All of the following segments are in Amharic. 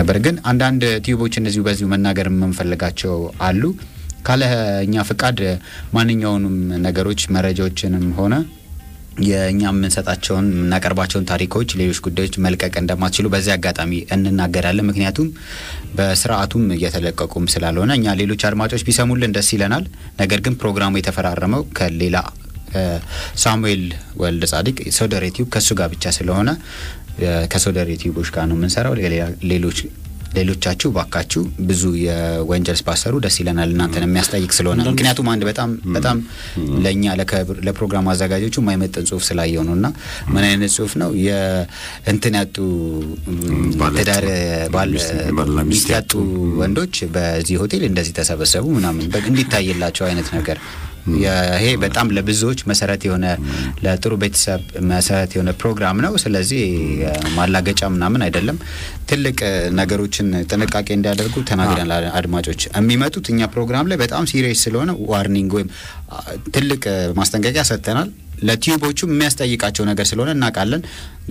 ነበር ግን አንዳንድ ቲዩቦች እነዚህ በዚሁ መናገር የምንፈልጋቸው አሉ ካለኛ ፍቃድ ማንኛውንም ነገሮች መረጃዎችንም ሆነ የኛም እንሰጣቸውን እናቀርባቸውን ታሪኮች ሌሎች ጉዳዮች መልቀቅ እንደማትችሉ በዚህ አጋጣሚ እንናገራለን ምክንያቱም በስርዓቱም እየተለቀቁም ስላልሆነ እኛ ሌሎች አድማጮች ቢሰሙልን ደስ ይለናል ነገር ግን ፕሮግራሙ የተፈራረመው ከሌላ ሳሙኤል ወልደ ጻድቅ ሶደር ዩቲዩብ ከሱ ጋር ብቻ ስለሆነ ከሶደር ዩቲዩቦች ጋር ነው የምንሰራው ሌሎቻችሁ ባካችሁ ብዙ የወንጀል ስፓሰሩ ደስ ይለናል እናንተን የሚያስጠይቅ ስለሆነ ምክንያቱም አንድ በጣም ለኛ ለፕሮግራም አዘጋጆቹ የማይመጥን ጽሁፍ ስላየው ነውና ምን አይነት ጽሁፍ ነው የእንትን ያጡ ተዳር ሚስት ያጡ ወንዶች በዚህ ሆቴል እንደዚህ ተሰበሰቡ ምናምን እንዲታይላቸው አይነት ነገር ይሄ በጣም ለብዙዎች መሰረት የሆነ ለጥሩ ቤተሰብ መሰረት የሆነ ፕሮግራም ነው ስለዚህ ማላገጫ ምናምን አይደለም ትልቅ ነገሮችን ጥንቃቄ እንዲያደርጉ ተናግረናል አድማጮች የሚመጡት እኛ ፕሮግራም ላይ በጣም ሲሪየስ ስለሆነ ዋርኒንግ ወይም ትልቅ ማስጠንቀቂያ ሰጥተናል ለቲዩቦቹ የሚያስጠይቃቸው ነገር ስለሆነ እናቃለን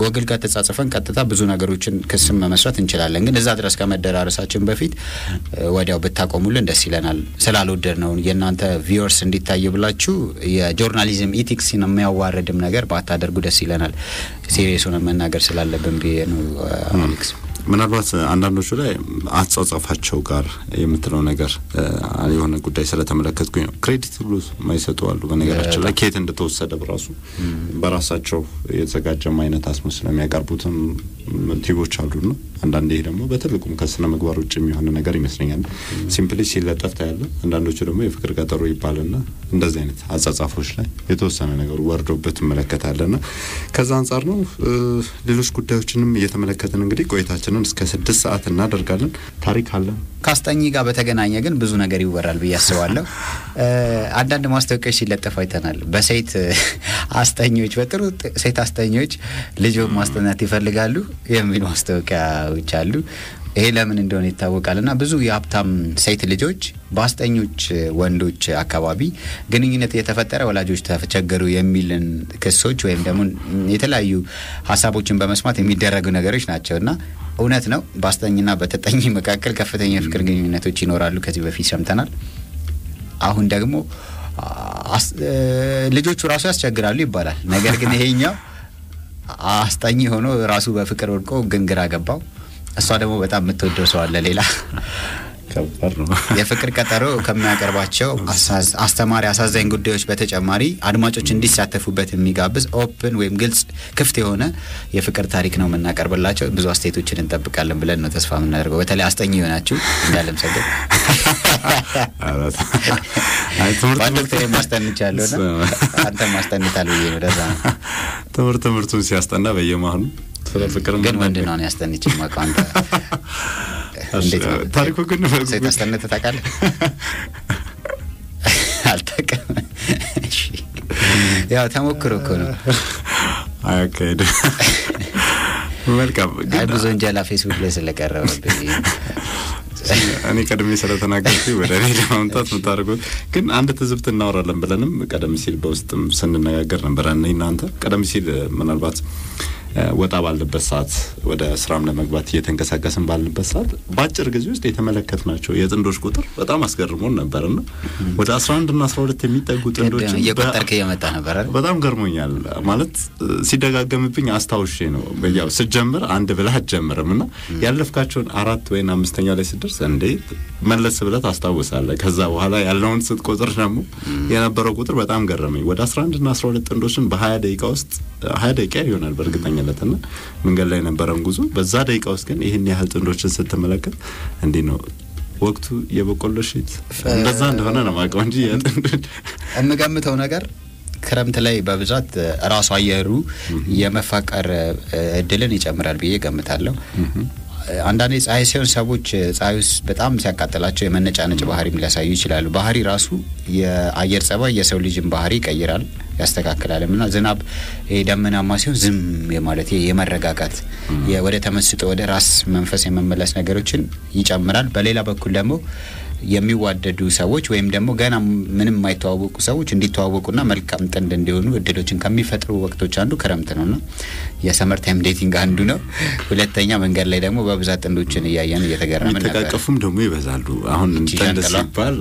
ጎግል ጋር ተጻጽፈን ቀጥታ ብዙ ነገሮችን ክስም መመስረት እንችላለን ግን እዛ ድረስ ከመደራረሳችን በፊት ወዲያው ብታቆሙልን ደስ ይለናል ስላልወደድ ነው የናንተ ቪውወርስ እንዲታይ ብላችሁ የጆርናሊዝም ኢቲክስን የሚያዋርድም ነገር ባታደርጉ ደስ ይለናል ሲሪየስ ሆነ መናገር ስላለብን ነው አሌክስ ምናልባት አንዳንዶቹ ላይ አጻጻፋቸው ጋር የምትለው ነገር የሆነ ጉዳይ ስለተመለከትኩኝ ነው ክሬዲት ሁሉ ማይሰጡ አሉ በነገራችን ላይ ከየት እንደተወሰደ በራሳቸው የተዘጋጀ አይነት አስመስለው የሚያቀርቡትም ቲዩቦች አሉና አንዳንዴ ደግሞ በትልቁም ከስነ ምግባር ውጭ የሚሆን ነገር ይመስለኛል ሲምፕሊ ሲለጠፍ ታያለ አንዳንዶቹ ደግሞ የፍቅር ቀጠሮ ይባልና እንደዚህ አይነት አጻጻፎች ላይ የተወሰነ ነገር ወርዶበት መለከታለና ከዛ አንፃር ነው ሌሎች ጉዳዮችንም እየተመለከተን እንግዲህ ቆይታችንን እስከ 6 ሰዓት እናደርጋለን ታሪክ አለ ካስተኝ ጋር በተገናኘ ግን ብዙ ነገር ይወራል በያስባለሁ አንዳንድ ማስተዋወቂያዎች ሲለጠፉ አይተናል በሴት አስተኞች በጥሩ ሴት አስተኞች ልጆች ማስተናት ይፈልጋሉ የሚሉ ማስተዋወቂያዎች አሉ ይሄ ለምን እንደሆነ ይታወቃልና ብዙ የሀብታም ሴት ልጆች ባስተኞች ወንዶች አካባቢ ግንኙነት የተፈጠረ ወላጆች ተፈቸገሩ የሚልን ክሶች ወይም ደግሞ የተለያዩ ሐሳቦችን በመስማት የሚደረጉ ነገሮች ናቸውና እውነት ነው ባስተኝና በተጠኝ መካከል ከፍተኛ ፍቅር ግንኙነቶች ይኖራሉ ከዚህ በፊት ሰምተናል አሁን ደግሞ ልጆቹ ራሱ ያስቸግራሉ ይባላል ነገር ግን ይሄኛው አስተኝ ሆኖ ራሱ በፍቅር ወድቆ ግንግራ ገባው እሷ ደግሞ በጣም የምትወደው ሰው አለ ሌላ ከፍቅር ነው የፍቅር ቀጠሮ ከሚያቀርባቸው አስተማሪ አሳዛኝ ጉዳዮች በተጨማሪ አድማጮች እንዲሳተፉበት የሚጋብዝ ኦፕን ወይም ግልጽ ክፍት የሆነ የፍቅር ታሪክ ነው የምናቀርብላቸው ብዙ አስተያየቶችን እንጠብቃለን ብለን ነው ተስፋ የምናደርገው በተለይ አስተኝ ይሆናችሁ እንዳለም ሰገድ ትምህርት ማስተንቻለሁና አንተ ማስተንታል ወይ ነው ለዛ ትምህርቱን ሲያስጠና በየማህኑ ስለፍቅር ግን ወንድና ነው ያስተንች ማቋንታ እንዴት ታሪኩ ግን ሴት አስተነተ ታቃለ አልተቀም እሺ ያው ተሞክሮ እኮ ነው አያከይድ መልካም ግን ብዙ እንጀላ ፌስቡክ ላይ ስለቀረበብኝ እኔ ቀደም ስለተናገርኩ ወደ ሌላ ማምጣት መታረቁት ግን አንድ ትዝብት እናወራለን ብለንም ቀደም ሲል በውስጥም ስንነጋገር ነበር እናንተ ቀደም ሲል ምናልባት ወጣ ባልበት ሰዓት ወደ ስራም ለመግባት እየተንቀሳቀስን ባልበት ሰዓት ባጭር ጊዜ ውስጥ የተመለከትናቸው የጥንዶች ቁጥር በጣም አስገርሞን ነበርና ወደ 11 እና 12 የሚጠጉ ጥንዶች የቁጥር ከየመጣ ነበር በጣም ገርሞኛል ማለት ሲደጋገምብኝ አስታውሼ ነው በያው ሲጀምር አንድ ብለህ አትጀምርምና ያለፍካቸውን 4 ወይ 5ኛው ላይ ሲደርስ እንዴ መለስ ብለህ ታስታውሳለህ ከዛ በኋላ ያለውን ቁጥር ደግሞ የነበረው ቁጥር በጣም ገረመኝ ወደ 11 እና 12 ጥንዶችን በ20 ደቂቃ ውስጥ 20 ደቂቃ ይሆናል በርግጠኛ ለተና መንገድ ላይ ነበረን ጉዞ በዛ ደቂቃ ውስጥ ግን ይሄን ያህል ጥንዶችን ስትመለከት እንዴ ነው ወቅቱ የበቆሎሽት እንደዛ እንደሆነ ነው ማቀው እንጂ የጥንዶች እንገምተው ነገር ክረምት ላይ በብዛት ራሱ አየሩ የመፋቀር እድልን ይጨምራል ብዬ ገምታለሁ አንዳንዴ ፀሐይ ሲሆን ሰዎች ፀሐይስ በጣም ሲያቃጥላቸው የመነጫነጭ ባህሪም ሊያሳዩ ይችላሉ ባህሪ ራሱ የአየር ጸባይ የሰው ልጅን ባህሪ ይቀይራል ያስተካክላልና ዝናብ ደመናማ ሲሆን ዝም የማለት የመረጋጋት ወደ ተመስጦ ወደ ራስ መንፈስ የመመለስ ነገሮችን ይጨምራል በሌላ በኩል ደግሞ የሚዋደዱ ሰዎች ወይም ደግሞ ገና ምንም የማይተዋወቁ ሰዎች እንዲተዋወቁና መልካም ጥንድ እንዲሆኑ እድሎችን ከሚፈጥሩ ወቅቶች አንዱ ክረምት ነውና የሰመር ታይም ዴቲንግ አንዱ ነው። ሁለተኛ መንገድ ላይ ደግሞ በብዛት ጥንዶችን እያየን እየተገረመን ነበር። ተቃቀፉም ደግሞ ይበዛሉ። አሁን ጥንድ ሲባል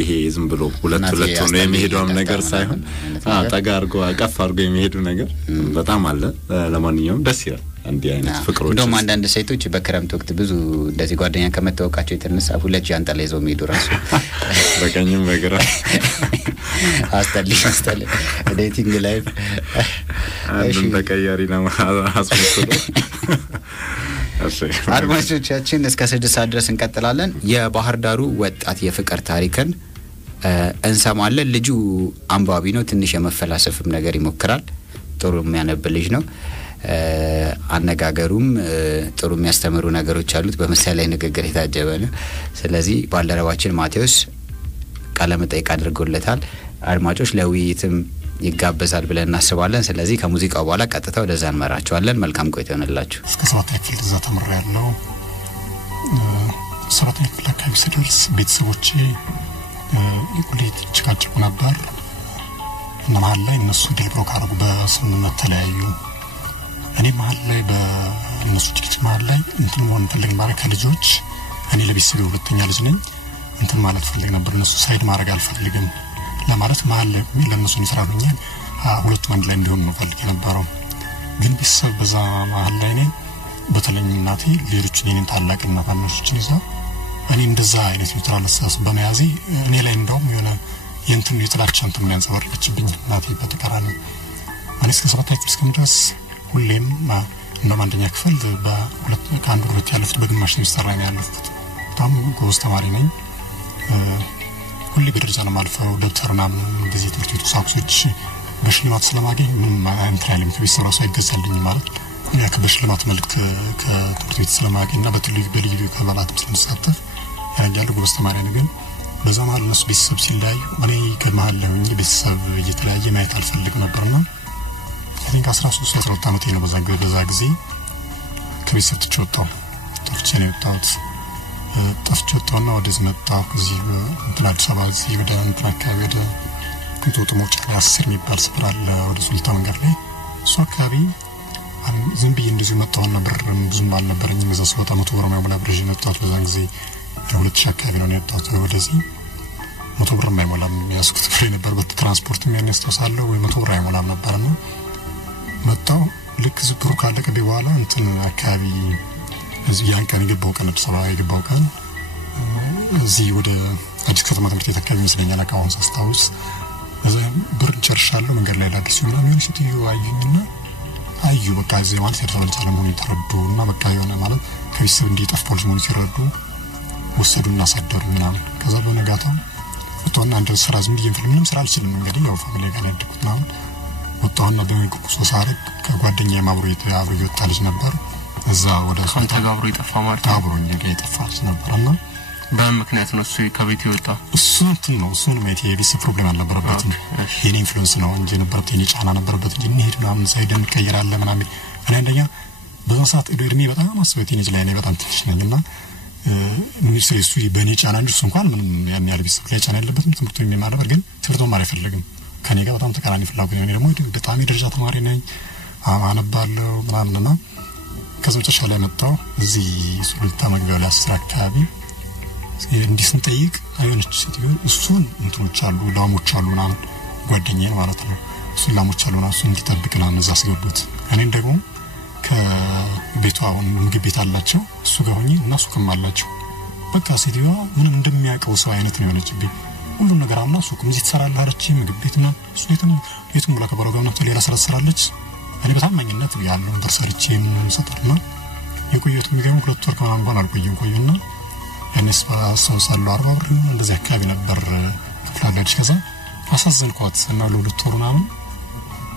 ይሄ ዝም ብሎ ሁለት ነው የሚሄደው ነገር ሳይሆን ጠጋ አርጎ አቀፍ አርጎ የሚሄዱ ነገር በጣም አለ። ለማንኛውም ደስ ይላል አንዲ አይነት ፍቅሮች እንደውም አንዳንድ ሴቶች በክረምት ወቅት ብዙ እንደዚህ ጓደኛ ከመተዋወቃቸው የተነሳ ሁለት ጃንጥላ ይዘው የሚሄዱ ራሱ በቀኝም በግራ አስተሊ ዴቲንግ ላይፍ አንዱን ተቀያሪ ነው አስመስሎ። አድማጮቻችን እስከ 6 ሰዓት ድረስ እንቀጥላለን። የባህር ዳሩ ወጣት የፍቅር ታሪክን እንሰማለን። ልጁ አንባቢ ነው። ትንሽ የመፈላሰፍም ነገር ይሞክራል። ጥሩ የሚያነብ ልጅ ነው። አነጋገሩም ጥሩ የሚያስተምሩ ነገሮች አሉት። በምሳሌ ንግግር የታጀበ ነው። ስለዚህ ባልደረባችን ማቴዎስ ቃለ መጠይቅ አድርጎለታል። አድማጮች ለውይይትም ይጋበዛል ብለን እናስባለን። ስለዚህ ከሙዚቃው በኋላ ቀጥታ ወደዛ እንመራቸዋለን። መልካም ቆይታ ይሁንላችሁ። እስከ 7ኛ ክፍል እዛ ተምሬያለሁ። 7ኛ ክፍል አካባቢ ስደርስ ቤተሰቦቼ ይቁሊት ጭቃጭቁ ነበር እና መሀል ላይ እነሱ ዲልብሮ ካረጉ በስምምነት ተለያዩ። እኔ መሀል ላይ በእነሱ ጭቅጭቅ መሀል ላይ እንትን መሆን ፈልግ ማለት ከልጆች እኔ ለቤተሰቤ ሁለተኛ ልጅ ነኝ እንትን ማለት ፈልግ ነበር። እነሱ ሳይድ ማድረግ አልፈልግም ለማለት መሀል ላይ ለእነሱ እንስራሁኛ ሁለቱም አንድ ላይ እንዲሆኑ ነው ፈልግ የነበረው። ግን ቤተሰብ በዛ መሀል ላይ ነኝ በተለይ እናቴ ሌሎች እኔን ታላቅና ታናሾችን ይዛ እኔ እንደዛ አይነት ኒውትራል አስተሳሰብ በመያዜ እኔ ላይ እንደውም የሆነ የእንትን የጥላቻ እንትን ያንጸባረቀችብኝ እናቴ በተቃራኒ እኔ እስከ 7ኛ ክፍል እስከምድረስ ሁሌም እንደውም አንደኛ ክፍል ከአንድ ግሩፕ ያለፍኩት በግማሽ ሴሚስተር ላይ ያለፍኩት በጣም ጎበዝ ተማሪ ነኝ። ሁሌ በደረጃ ነው የማልፈው። ደብተርና እንደዚህ ትምህርት ቤት ቁሳቁሶች በሽልማት ስለማገኝ ምንም እንትን አይልም። ከቤተሰብ ራሱ አይገዛልኝ ማለት ያ በሽልማት መልክ ከትምህርት ቤት ስለማገኝና በልዩ ከበላትም ስለምሳተፍ ያንዳንዱ ጎበዝ ተማሪ ነኝ። ግን በዛ መሀል እነሱ ቤተሰብ ሲለያዩ እኔ ከመሀል ላይ ሆኜ ቤተሰብ እየተለያየ ማየት አልፈልግም ነበርና እኔ ከ13-14 ዓመቴ ነው በዛ ጊዜ ከቤተሰብ ተወጣሁ። ተርቼ ነው የወጣሁት። ተፍቸውና ወደዚህ መጣሁ። እዚህ እንትን አዲስ አበባ እዚህ ወደ እንትን አካባቢ ወደ እንጦጦ መውጫ ላይ 10 የሚባል ስፍራ አለ ወደ ሱልጣን መንገድ ላይ። እሱ አካባቢ ዝም ብዬ እንደዚህ መጣሁና ብር ብዙም አልነበረኝም። እዛ ስወጣ 100 ብር ማይሞላ ብር ይዤ መጣሁ። በዛን ጊዜ 2000 አካባቢ ነው የወጣሁት ወደዚህ። 100 ብር ማይሞላም ያስኩት ብር ነበር። በትራንስፖርት ምን ያስተሳሰለው ወይ 100 ብር አይሞላም ነበርና መጣሁ። ልክ ዝብሩ ካለቀ በኋላ እንትን አካባቢ እዚህ ያን ቀን የገባው ቀን አዲስ አበባ የገባው ቀን እዚህ ወደ አዲስ ከተማ ትምህርት ቤት አካባቢ መስለኛል። አካባቢውን ሳስታውስ እዛ ብር ጨርሻለሁ። መንገድ ላይ ላድርስ ምናምን የሆነ ሴትዮ አዩኝና አዩ በቃ እዚህ ማለት የተረዳለ መሆኑን የተረዱና በቃ የሆነ ማለት ከቤተሰብ እንዲጠፍ ፖሊስ መሆኑን ሲረዱ ወሰዱና አሳደሩ ምናምን። ከዛ በነጋታው ወጣሁና አንድ ስራ ዝም ብዬ ምንም ስራ አልችልም እንግዲህ ያው ፋሚሊ ጋር ያደኩት ምናምን ወጣሁና በቁሶ ሳረግ ከጓደኛዬ ማብሮ የወጣ ልጅ ነበር። እዛ ወደ ተጋብሮ ይጠፋ ማለት አብሮኝ የጠፋች ነበርና በምክንያት ነው እሱ ከቤት ይወጣ። እሱ እንትን ነው እሱ ነው የቢሲ ፕሮብሌም አልነበረበትም። የኔ ኢንፍሉዌንስ ነው እንጂ ነበርበት የኔ ጫና ነበረበት እንጂ እንሄድ ምናምን ሳይደን ይቀየራል ምናምን። እኔ እንደኛ በዛ ሰዓት እድሜ በጣም አስበት የኔ ላይ ነው በጣም ትንሽ ነኝና ሚኒስትር እሱ በኔ ጫና እንጂ እሱ እንኳን ምንም ያን ያለ ቢስ ላይ ጫና ያለበትም ትምህርቱ የሚማር ግን ትምህርቱን ማለት አይፈልግም። ከኔ ጋር በጣም ተቃራኒ ፍላጎት ነው። እኔ ደግሞ በጣም የደረጃ ተማሪ ነኝ አነባለሁ ምናምንና ከዛው ላይ መጣሁ። እዚህ ሱልታ መግቢያው ላይ 10 አካባቢ እንዲህ ስንጠይቅ አይሆንች ሴትዮ እሱን እንትኖች አሉ ላሞች አሉ ምናምን ጓደኛዬ ማለት ነው እሱ ላሞች አሉና እሱ እንዲጠብቅና እዛ አስገቡት። እኔን ደግሞ ከቤቷ ምግብ ቤት አላቸው እሱ ጋር ሆኜ እና እሱ ከማላቸው በቃ ሴትዮዋ ምንም እንደሚያውቀው ሰው አይነት ነው የሆነችብኝ። ሁሉ ነገር አምና እሱ እዚህ ትሰራለህ አለች ምግብ ቤትና እሱ የት ሙላ ከበረው ጋር ነው ሌላ ስራ ትሰራለች። እኔ በታማኝነት ያለው ተርሰርቼ ምን ሰጠርና የቆየሁት የሚገርም 2 ወር ከማን እንኳን አልቆየም ቆየና ያንስ ባሰውሳለው 40 ብር እንደዚህ አካባቢ ነበር ፍላጎት። ከዛ አሳዘንኳት እና ለ2 ወር ምናምን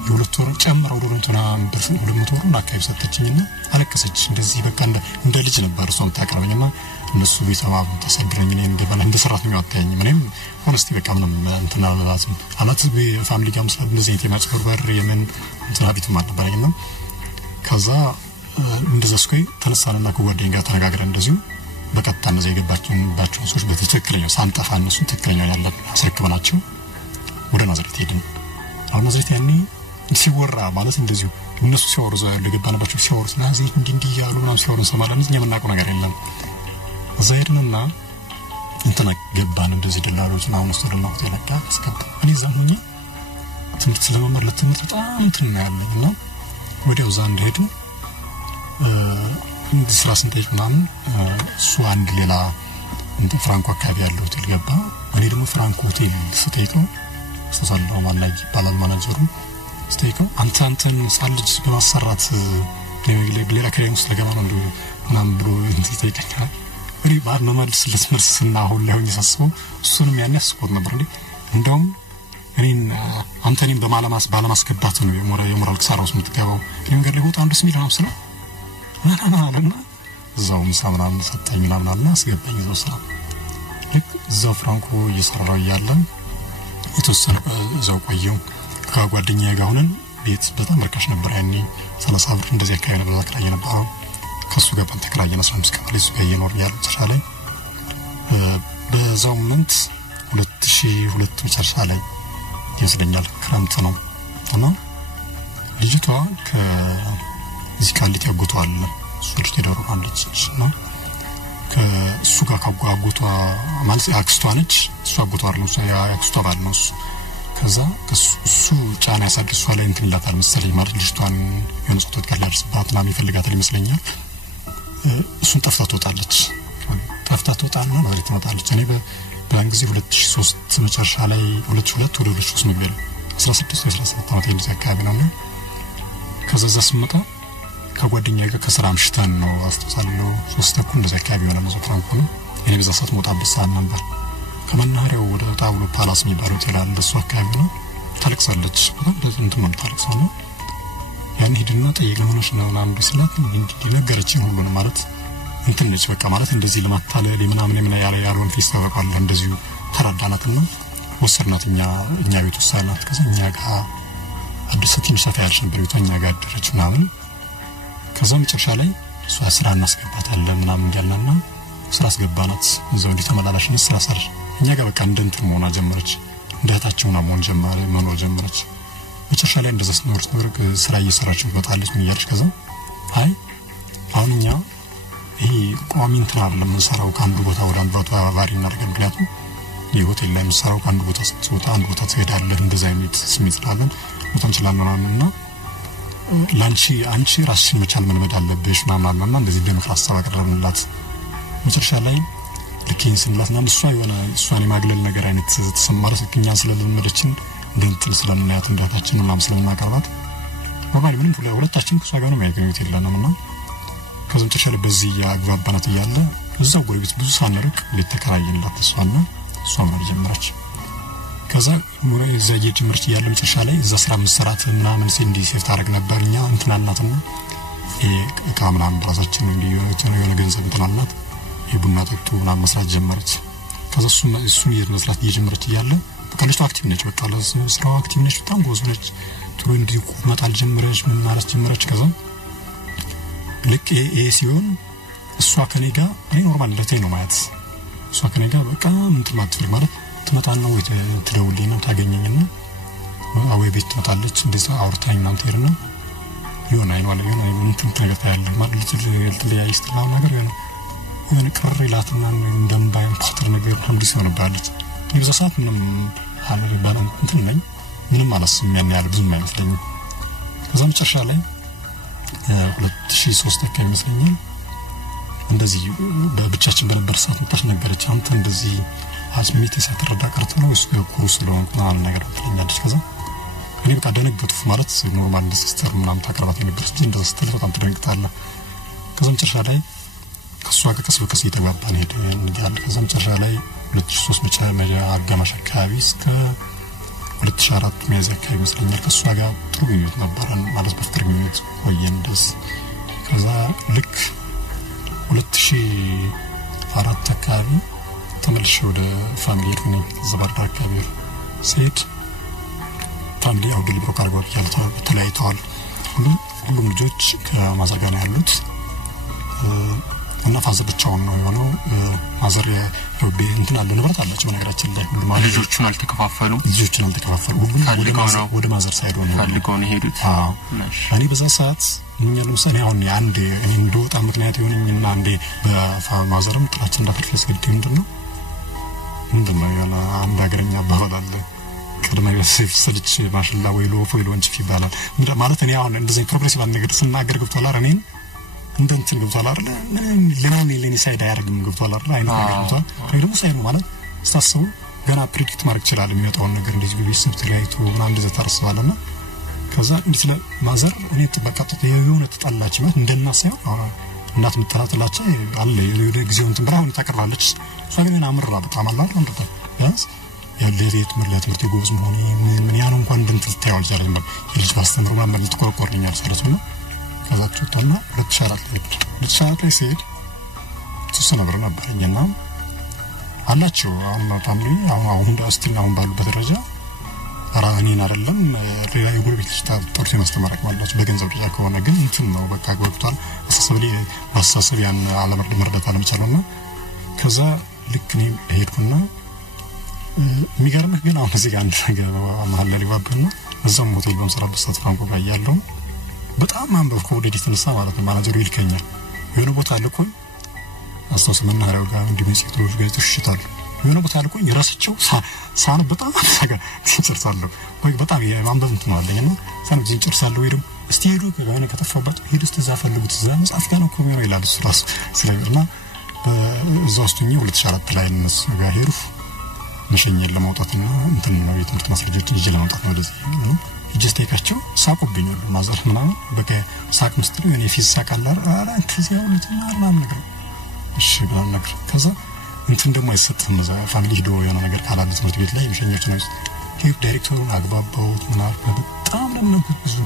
የ2 ወር ጨምረው ዶሮንቶና በርሰን 200 ወር አካባቢ ሰጠችኝና አለቀሰች። እንደዚህ በቃ እንደ ልጅ ነበር እሷም ታቀርበኝና እነሱ ቤተሰብ ተሰግረኝ እኔ እንደባለ እንደ ሰራተኛ አጣኝ። ምንም ሆነስቲ በቃ ምንም እንትና ለላዝም አላት በፋሚሊ ጋር መስራት እንደዚህ የማጽፈር በር የምን እንትና ቤት ማጥበረኝና ከዛ እንደዛ ስቆይ ተነሳንና ከጓደኛ ጋር ተነጋግረን እንደዚሁ በቀጥታ እነዚህ የገባቸው ሰዎች በትክክለኛው ሳንጠፋ እነሱ ትክክለኛው ያለ አስረክበናቸው ወደ ናዝሬት ሄድን። አሁን ናዝሬት ያኔ ሲወራ ማለት እንደዚሁ እነሱ ሲወሩ ለገባናባቸው ሲወሩ ናዝሬት እንዲህ ያሉ ምናምን ሲወሩ ሰማለን። እኛ የምናውቀው ነገር የለም። እዛ ሄድንና እንትና ገባን እንደዚህ ደላሎች ምናምን ወስደን ነው ተለቃ አስገባ። እኔ እዛም ሆኜ ትምህርት ስለመማር ለትምህርት በጣም እንትን ነው ያለኝና ወዲያው እዛ እንደሄድን ስራ ስንጠይቅ ምናምን እሱ አንድ ሌላ እንደ ፍራንኮ አካባቢ ያለው ሆቴል ገባ። እኔ ደግሞ ፍራንኮ ሆቴል ስጠይቀው ተሳልለው ማላጅ ባላል ማናጀሩ ስጠይቀው አንተን ሳልጅ በማሰራት ሌላ ከላይ ውስጥ ለገባ ነው ምናምን ብሎ እንጠይቀኛል። እኔ ባር መመልስለት መልስና አሁን ላይ ሆኜ ሳስበው እሱንም ያን ያስቆጥ ነበር እንዴ እንደውም እኔን አንተንም ባለማስገባት ነው የሞራል ክሳራውስ የምትገባው ነገር ላይ ወጣ አንዱ ስሚል ነው ስለ ማናና እዛው ምሳምናም ሰጠኝ ምናምናና አስገባኝ እዛው ስራ ልክ እዛው ፍራንኮ እየሰራው ያለን የተወሰነ እዛው ቆየው ከጓደኛዬ ጋር ሆነን ቤት በጣም ርካሽ ነበር ያኔ 30 ብር እንደዚህ አካባቢ ነበር ተከራየ ነበር። ከሱ ጋር ተከራየን 15 ቀን ላይ እዚህ እየኖርን ያለው ተሻለ በዛው ሞመንት 2002 መጨረሻ ላይ ይመስለኛል ክረምት ነው እና ልጅቷ ከዚህ ቃሊቲ ያጎቷል እሱ ልጅ ተደረው አንደች ነው ከሱ ጋር ካጓጓቷ ማለት አክስቷ ነች እሱ አጎቷ ነው አክስቷ ባል ነው ከዛ እሱ ጫና ያሳድሷ ላይ እንትን ይላታል መሰለኝ ማለት ልጅቷን የንጹት ጋር ላርስባት ምናምን ይፈልጋታል ይመስለኛል። እሱን ጠፍታ ትወጣለች ነው ማለት ትመጣለች። እኔ በአን ጊዜ 2003 መጨረሻ ላይ 2002 ወደ 2003 መግቢያ 16 ዓመት እንደዚህ አካባቢ ነው። ከዛ ስመጣ ከጓደኛዬ ጋር ከስራ አምሽተን ነው አስተሳለው 3 ተኩል እንደዚህ አካባቢ ሆነ ነው ፍራንኮ ነው። እኔ በዛ ሰዓት መውጣበት ሰዓት ነበር። ከመናኸሪያው ወደ ታውሎ ፓላስ የሚባለው ይላል እንደሱ አካባቢ ነው። ታለቅሳለች በጣም እንትን ነው ታለቅሳለች። ያን ሄድና ጠይቀውነሽ ነው ምናምን ቢስላት እንግዲህ ነገረችኝ ሁሉንም ማለት እንትን ነች በቃ ማለት እንደዚህ ለማታለል ምናምን ያለውን ፊስ ተበቃለ እንደዚሁ ተራዳናትና ወሰርናት እኛ ቤት ወሰናት ከዛኛ ጋር አዲስ ትንሽ ሰፋ ያለች ነበር ቤቷኛ ጋር አደረች ምናምን ከዛ መጨረሻ ላይ እሷ ስራ እናስገባታለን ምናምን ያለና ስራ አስገባናት እዛው እንዲተመላላሽ ስራ ሰር እኛ ጋር በቃ እንደንት መሆና ጀመረች እንደታቸውና መኖር ጀመረች። መጨረሻ ላይ እንደዛ ስኖር ስራ እየሰራች ወጣለች ምን ያለች ከዛ አይ አሁንኛ ይሄ ቋሚ እንትን አይደለም ሰራው ካንዱ ቦታ ወደ አንዱ ቦታ ባሪ እናደርገን ምክንያቱም የሆቴል ላይ ሰራው ካንዱ ቦታ ስትወጣ አንዱ ቦታ ትሄዳለህ እንደዛ አይነት ስሜት ስላለን በጣም ስለማናና አንቺ ራስሽን መቻል መልመድ አለብሽ ማማማና እንደዚህ በምክር ሐሳብ አቀረብንላት። መጨረሻ ላይ ለኪንስንላት እና እሷን የማግለል ነገር አይነት ተሰማራስ ከኛ ስለለመደችን እንደንጥል ስለምናያት እንዳታችን ምናምን ስለምናቀርባት ኖርማሊ ምንም ሁለታችን ከሷ ጋር ነው የሚያገኙት ይላልና ከዛም ተሻለ በዚህ ያግባባናት ይያለ እዛው ጎረቤት ብዙ ሳንርቅ ለተከራየንላት እሷ ማለት ጀመረች። ከዛ ኑሮ እዛዬ ጀመረች ይያለ መጨረሻ ላይ እዛ ስራ መስራት ምናምን ሲንዲ ሴፍት አረግ ነበርኛ እንትናናትና የካምናም ብራሳችን የሆነ ገንዘብ እንትናናት የቡና ጠጡ ምናምን መስራት ጀመረች። ከዛ እሱን መስራት እየጀመረች ይያለ በቃ አክቲቭ ነች በቃ ለስራው አክቲቭ ነች በጣም ጎበዝ ነች። ጥሩ እንዲቆማታል ጀመረች ምን ማለት ጀመረች። ከዛ ልክ ሲሆን እሷ ከኔ ጋር እኔ ኖርማል እንደተይ ነው ማለት እሷ ከኔ ጋር በቃ እንትን ማትፈልግ ማለት ትመጣና ወይ ትደውልልኝና ታገኘኝና አወይ ቤት ትመጣለች እንደዛ አውርታኝ ምናምን ትሄድና ይሆን አይኗል ይሆን እንትን ነገር ታያለህ ማለት ልትለያይ ስትላው ነገር የሆነ ቅር ይላትና እንደምባይም ፓተር ነገር እንዲህ ሰው ነባለች። በዛ ሰዓት ምንም አልባለም እንትን ነኝ ምንም አላስብም ያን ያህል ብዙም አይመስለኝም። ከዛ መጨረሻ ላይ 2003 አካባቢ ይመስለኛል እንደዚህ በብቻችን በነበር ሰዓት መጣች ነገረች አንተ እንደዚህ አስሚት ሳትረዳ ቀርቶ ነው እሱ ኩሩ ስለሆንኩ ምናምን ነገር አለች። ከዛ እኔ በቃ ደነገጥኩ ማለት ኖርማል እንደ ሲስተር ምናምን ታቀርባት ነበር እንጂ እንደዛ ስትል በጣም ትደነግጣለህ። ከዛ መጨረሻ ላይ ከሷ ጋር ቀስ በቀስ እየተግባባን ሄደን ከዛ መጨረሻ ላይ 2003 አጋማሽ አካባቢ እስከ 2004 ሚያዝያ አካባቢ ይመስለኛል ከሷ ጋር ጥሩ ግንኙነት ነበረን ማለት በፍቅር ግንኙነት ቆየን እንደዚህ። ከዛ ልክ 2004 አካባቢ ተመልሼ ወደ ፋሚሊ ሄድኩኝ ዘባርዳ አካባቢ ስሄድ ፋሚሊ አውደል ብሮካር ጋር ተለያይተዋል። ሁሉም ልጆች ከማዘጋና ያሉት እና ፋዘር ብቻውን ነው የሆነው ማዘር የውቤ እንትን አለ ንብረት አላቸው በነገራችን ላይ ሁሉም ልጆቹን አልተከፋፈሉም ሁሉም ወደ ማዘር ሳይድ ሆነ ፈልገው ነው ሄዱት እኔ በዛ ሰዓት ምን ለምሳሌ አሁን አንድ እኔ እንደወጣ ምክንያት የሆነኝና አንዴ በማዘርም ጥላችን እንዳፈርስ ግድ ምንድነው ያለ አንድ አገረኛ አባባል አለ ቀድማ የሴፍ ስልች ማሽላ ወይሎ ወንጭፍ ይባላል ማለት እኔ አሁን እንደዚህ ፕሮግሬሲቭ ነገር ስናገር ገብቷል አረኔን እንደንትን ገብቷል አይደል ለኔ ሳይድ አያርግም ገብቷል አይደል አይነት ነገር ገብቷል ደግሞ ሳይድ ማለት ስታስቡ ገና ፕሪዲክት ማድረግ ይችላል የሚወጣውን ነገር እንደዚህ ቢቢሲ ተላይቶ ምናምን እንደዛ ታርሰዋልና ከዛ እንዴት ለማዘር እኔ ተበቃጥቶ የሆነ ተጣላች ማለት እንደናሳየው እናት ምትራጥላች አለ የወደ ጊዜውን ትምራውን ታቀርባለች ሰገና አምራ በጣም አላል እንደታ ያስ ያለየት ምርለት ጎብዝ መሆን ምን ያን እንኳን እንትን ታያው ይችላል የልጅ ማስተምሩ ማመን ተቆርቆርኛል ሰለቱና ከዛ ተጣና 2004 ላይ ሲሄድ ተሰነብረ ነበርኝና አላቸው አማታምሪ አሁን ዳስቲና ባሉበት ደረጃ አራኒን አይደለም ሌላ የጎረቤት ተጠርቶ ማስተማራቅ ማለት በገንዘብ ደረጃ ከሆነ ግን እንትን ነው በቃ ገብቷል አስተሳሰብ ያን አለመርዳት አለመቻለውና ከዛ ልክ እኔ ሄድኩና የሚገርምህ ግን አሁን እዚህ ጋር አንድ ነገር መሀል ላይ ባበና እዛም ሆቴል በመሰራበት ሰዓት ፍራንኮ ጋር ያለው በጣም አንበብ ኮዴት ተነሳ ማለት ነው ማናጀሩ ይልከኛል የሆነ ቦታ ልኮኝ አስተሳሰብ መናኸሪያው ጋር እንዲመጽቶች ጋር ተሽታል የሆነ ቦታ ልኮኝ የራሳቸው ሳን በጣም አሳጋ ትጨርሳለሁ ወይ በጣም የማንበብ እንትን አለኝና ሳን ብዙ ይጨርሳለሁ ወይ ደግሞ እስቲ ሄዱ ጋር ከተፈበት ሄዱ ተዛ ፈልጉት እዛ መጽሐፍ ጋር ነው ኮሚሮ ይላል እሱ ራሱ ስለና በዛውስቱኝ 2004 ላይ እነሱ ጋር ሄዱ መሸኘን ለማውጣትና እንትን ነው የትምህርት ማስረጃዎችን ይዤ ለማውጣት ነው ለዚህ ነው እጅስቴካቸው ሳቁብኝ ማዘር ምናምን በቃ ሳቅ ምስትሩ የኔ ፊስ ሳቃላር አራ ከዚያው ለተማር ምናምን ነገር እሺ ብለን ነገር ከዛ እንትን ደግሞ አይሰጥም እዛ ፋሚሊ ሄዶ የሆነ ነገር ካላለ ትምህርት ቤት ላይ የሚሸኞች ነው ዳይሬክተሩን አግባባው ምናምን በጣም ነው ብዙ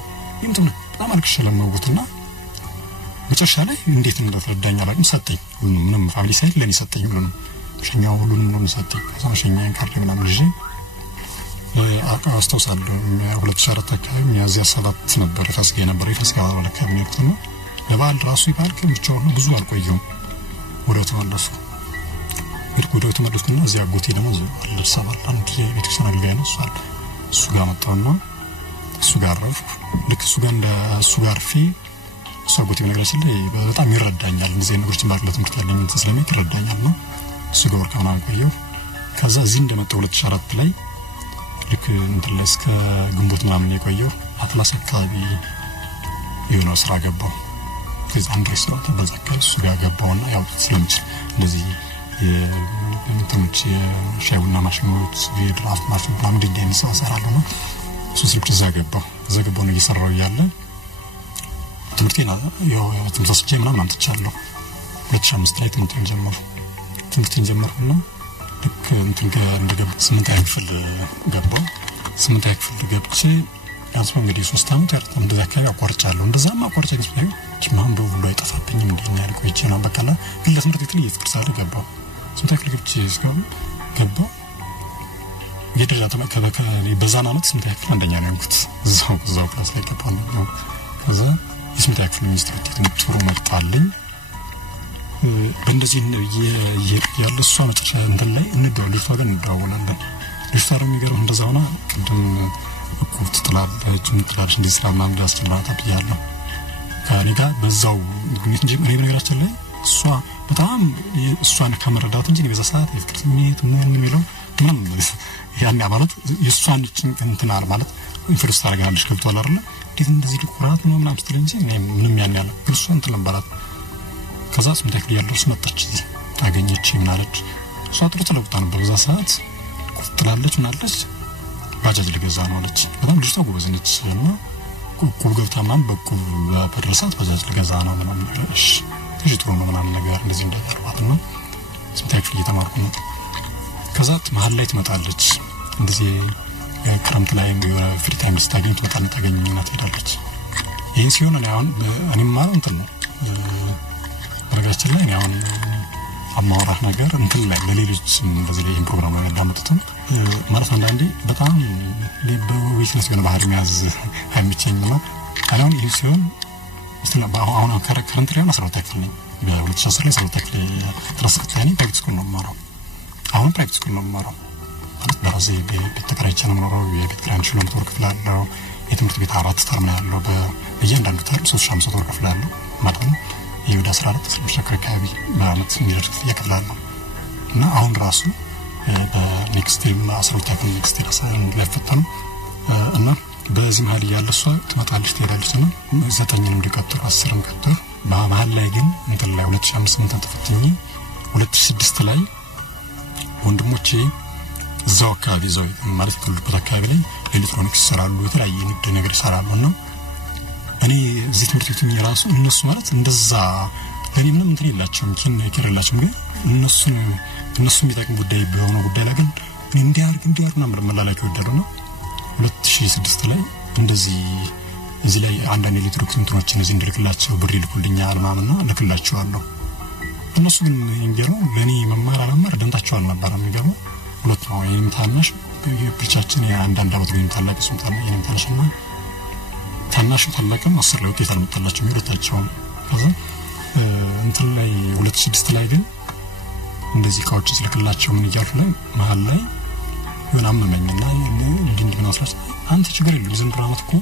እንትን በጣም አልክሽ ለማውቁትና መጨረሻ ላይ እንዴት እንደተረዳኝ አላውቅም ሰጠኝ ምንም ፋሚሊ ሳይል ለኔ ሰጠኝ ሸኛው ሁሉንም ነው ሰጠኝ ከዛ ሸኛን ካርድ ምናምን ልጅ አስተውሳለሁ 2004 አካባቢ ሚያዝያ 7 ነበር ታስገ ነበር የታስገ አባል አካባቢ ነው ለባል ራሱ ይባልክ ብቻው ብዙ አልቆየው ወደው ተመለስኩና እዚያ ጎቴ ደግሞ ለሰባል አንድ የቤተክርስቲያን አገልጋይ ነው እሱ ጋር መጣውና እሱ ጋር ረፍኩ ልክ እሱ ጋር እሱ ጎቴ ነገራችን ላይ በጣም ይረዳኛል እንደዚህ ነገሮችን ባክለት ምርት ያለኝ ስለሚክ ይረዳኛል ነው እሱ ጋር ከማን ቆየው ከዛ እዚህ እንደመጣው 2004 ላይ ልክ እንትን ላይ እስከ ግንቦት ምናምን የቆየው አትላስ አካባቢ የሆነ ስራ ገባው ከዛ አንድ ሬስቶራንት በዛከ እሱ ጋር ገባውና ያው ስለምችል እንደዚህ የእንትኖች የሻይና ማሽኖች የድራፍት ማሽን ምናምን እንደዚህ ሰራለሁ ነው እሱ ስልክ ዘገባው ነው እየሰራው ያለ ትምህርቴን ያው ትምህርት ምናምን አምጥቻለሁ 2005 ላይ ትምህርቴን ጀመርኩና ልክ እንትን እንደገባ 8 ክፍል ገባው 8 ክፍል ገብቼ ያንስ እንግዲህ 3 አመት ያርታ እንደዛ አካባቢ አቋርጫለሁ እንደዛማ አቋርጬ ግን ማን ሁሉ አይጠፋብኝም እንደኛ ያልኩ ይችላል በቃላ ግን ለትምህርት ቤት የፍቅር ሳለ ገባው 8 ክፍል ገብቼ ገባው የደረጃ ተመከበከ በዛና አመት 8 ክፍል አንደኛ ነው ያልኩት እዛው ክላስ ላይ ገባው ነው ከዛ የ8 ክፍል ሚኒስትር ጥሩ መጣልኝ በእንደዚህ ያለሷ መጨረሻ እንትን ላይ እንደውልቷ ጋር እንደዋወላለን ልጅቷ የሚገርም እንደዛውና ቅድም እኩት ጥላለች ምጥላሽ እንዲህ ስራ ምናምን ዳስችላታ ብያለሁ ከኔ ጋር በዛው እንጂ እኔ በነገራችን ላይ እሷ በጣም እሷን ከመረዳት እንጂ በዛ ሰዓት የፍቅር ስሜት ምን የሚለው ምንም ያን ማለት የእሷን እንትን ማለት ኢንፍሉዌንስ ታደርጋለች ገብቷል አይደል እንደዚህ ዲኮራት ነው ምናምን ስትል እንጂ ምንም ያን ያለ እሷ እንትን ለምባላት ከዛ ስምንት ያለርስ መጣች ታገኘች ምናለች እሷ ጥሩ ተለውጣ ነበር በዛ ሰዓት ቁጥላለች ምናለች ባጃጅ ልገዛ ነው አለች በጣም ልጅቷ ጎበዝ ነች እና ቁብ ገብታማን በቁብ በደረሳት ባጃጅ ልገዛ ነው ምናምን እሺ ትጅጥሩ ነው ምናምን ነገር እንደዚህ እንደተባለና ስምንት እየተማርኩ ነው ከዛ መሀል ላይ ትመጣለች እንደዚህ ክረምት ላይ ፍሪ ታይም ስታገኝ ታገኝና ትሄዳለች ይሄ ሲሆን እኔ ማለት እንትን ነው በረጋችን ላይ አሁን አማራጭ ነገር እንትን ላይ ለሌሎች እንደዚህ ላይ ፕሮግራም ላይ ያዳመጡትን ማለት አንዳንዴ በጣም በዊክነስ የሆነ ባህሪ የሚያዝ አይመቸኝና አሁን ይሄ ሲሆን ስለባ አሁን ከረንት ላይ 14 ክፍል ነኝ በ2010 ላይ ሰውተክ ተራስከታኒ ፕራክቲስ ስኩል ነው ማለት አሁን ፕራክቲስ ስኩል ነው ማለት በራሴ በተከራይቼ ነው የምኖረው የቤት ኪራይ ሽሎም ተወር ክፍላለሁ የትምህርት ቤት 4 ተርም ነው ያለው በእያንዳንዱ ተርም 3500 ተወር ክፍላለሁ ማለት ነው የወደ 14 ተሽከርካሪ አካባቢ ማለት የሚደርስ ያከፍላለሁ እና አሁን ራሱ በኔክስት ታይም 12 ያክል ኔክስት ታይም ለፈተኑ እና በዚህ መሃል ያለሷ ትመጣለች ትሄዳለች ነው 9ን እንዲቀጥሉ 10ን ቀጥሉ በመሃል ላይ ግን እንትን ላይ 2005 ተፈትኜ 2006 ላይ ወንድሞቼ እዛው አካባቢ እዛው ማለት ትልቁት አካባቢ ላይ ኤሌክትሮኒክስ ሰራሉ የተለያየ ንግድ ነገር ሰራሉና እኔ እዚህ ትምህርት ቤት የሚራሱ እነሱ ማለት እንደዛ ለኔ ምንም እንትን የላቸውም ኪራላቸው ግን እነሱ የሚጠቅም ጉዳይ በሆነ ጉዳይ ላይ ግን እንዲያርግና መላላኪ ወደደው ነው 2006 ላይ እንደዚህ እዚህ ላይ አንዳንድ ኤሌክትሪክ እንትኖችን እዚህ እንድልክላቸው ብር ይልኩልኛል ማምና ልክላቸዋለሁ እነሱ ግን እንጀራው ለኔ መማር ደንታቸው አልነበረም የሚገርመው ሁለት ነው የምታናሽ ብቻችን የአንዳንድ አመት ግን ታላቅ ስንታና የምታናሽና ታናሽ ታላቅም 10 ላይ ውጤት አልመጣላቸው የሚሮታቸው እንትን ላይ 2006 ላይ ግን እንደዚህ ካውጭ ስለክላቸው ምን ይያሉ ላይ መሃል ላይ የሆነ አመመኝና እንዲህ ማስራስ አንተ ችግር የለም ዝም ብራመት እኮ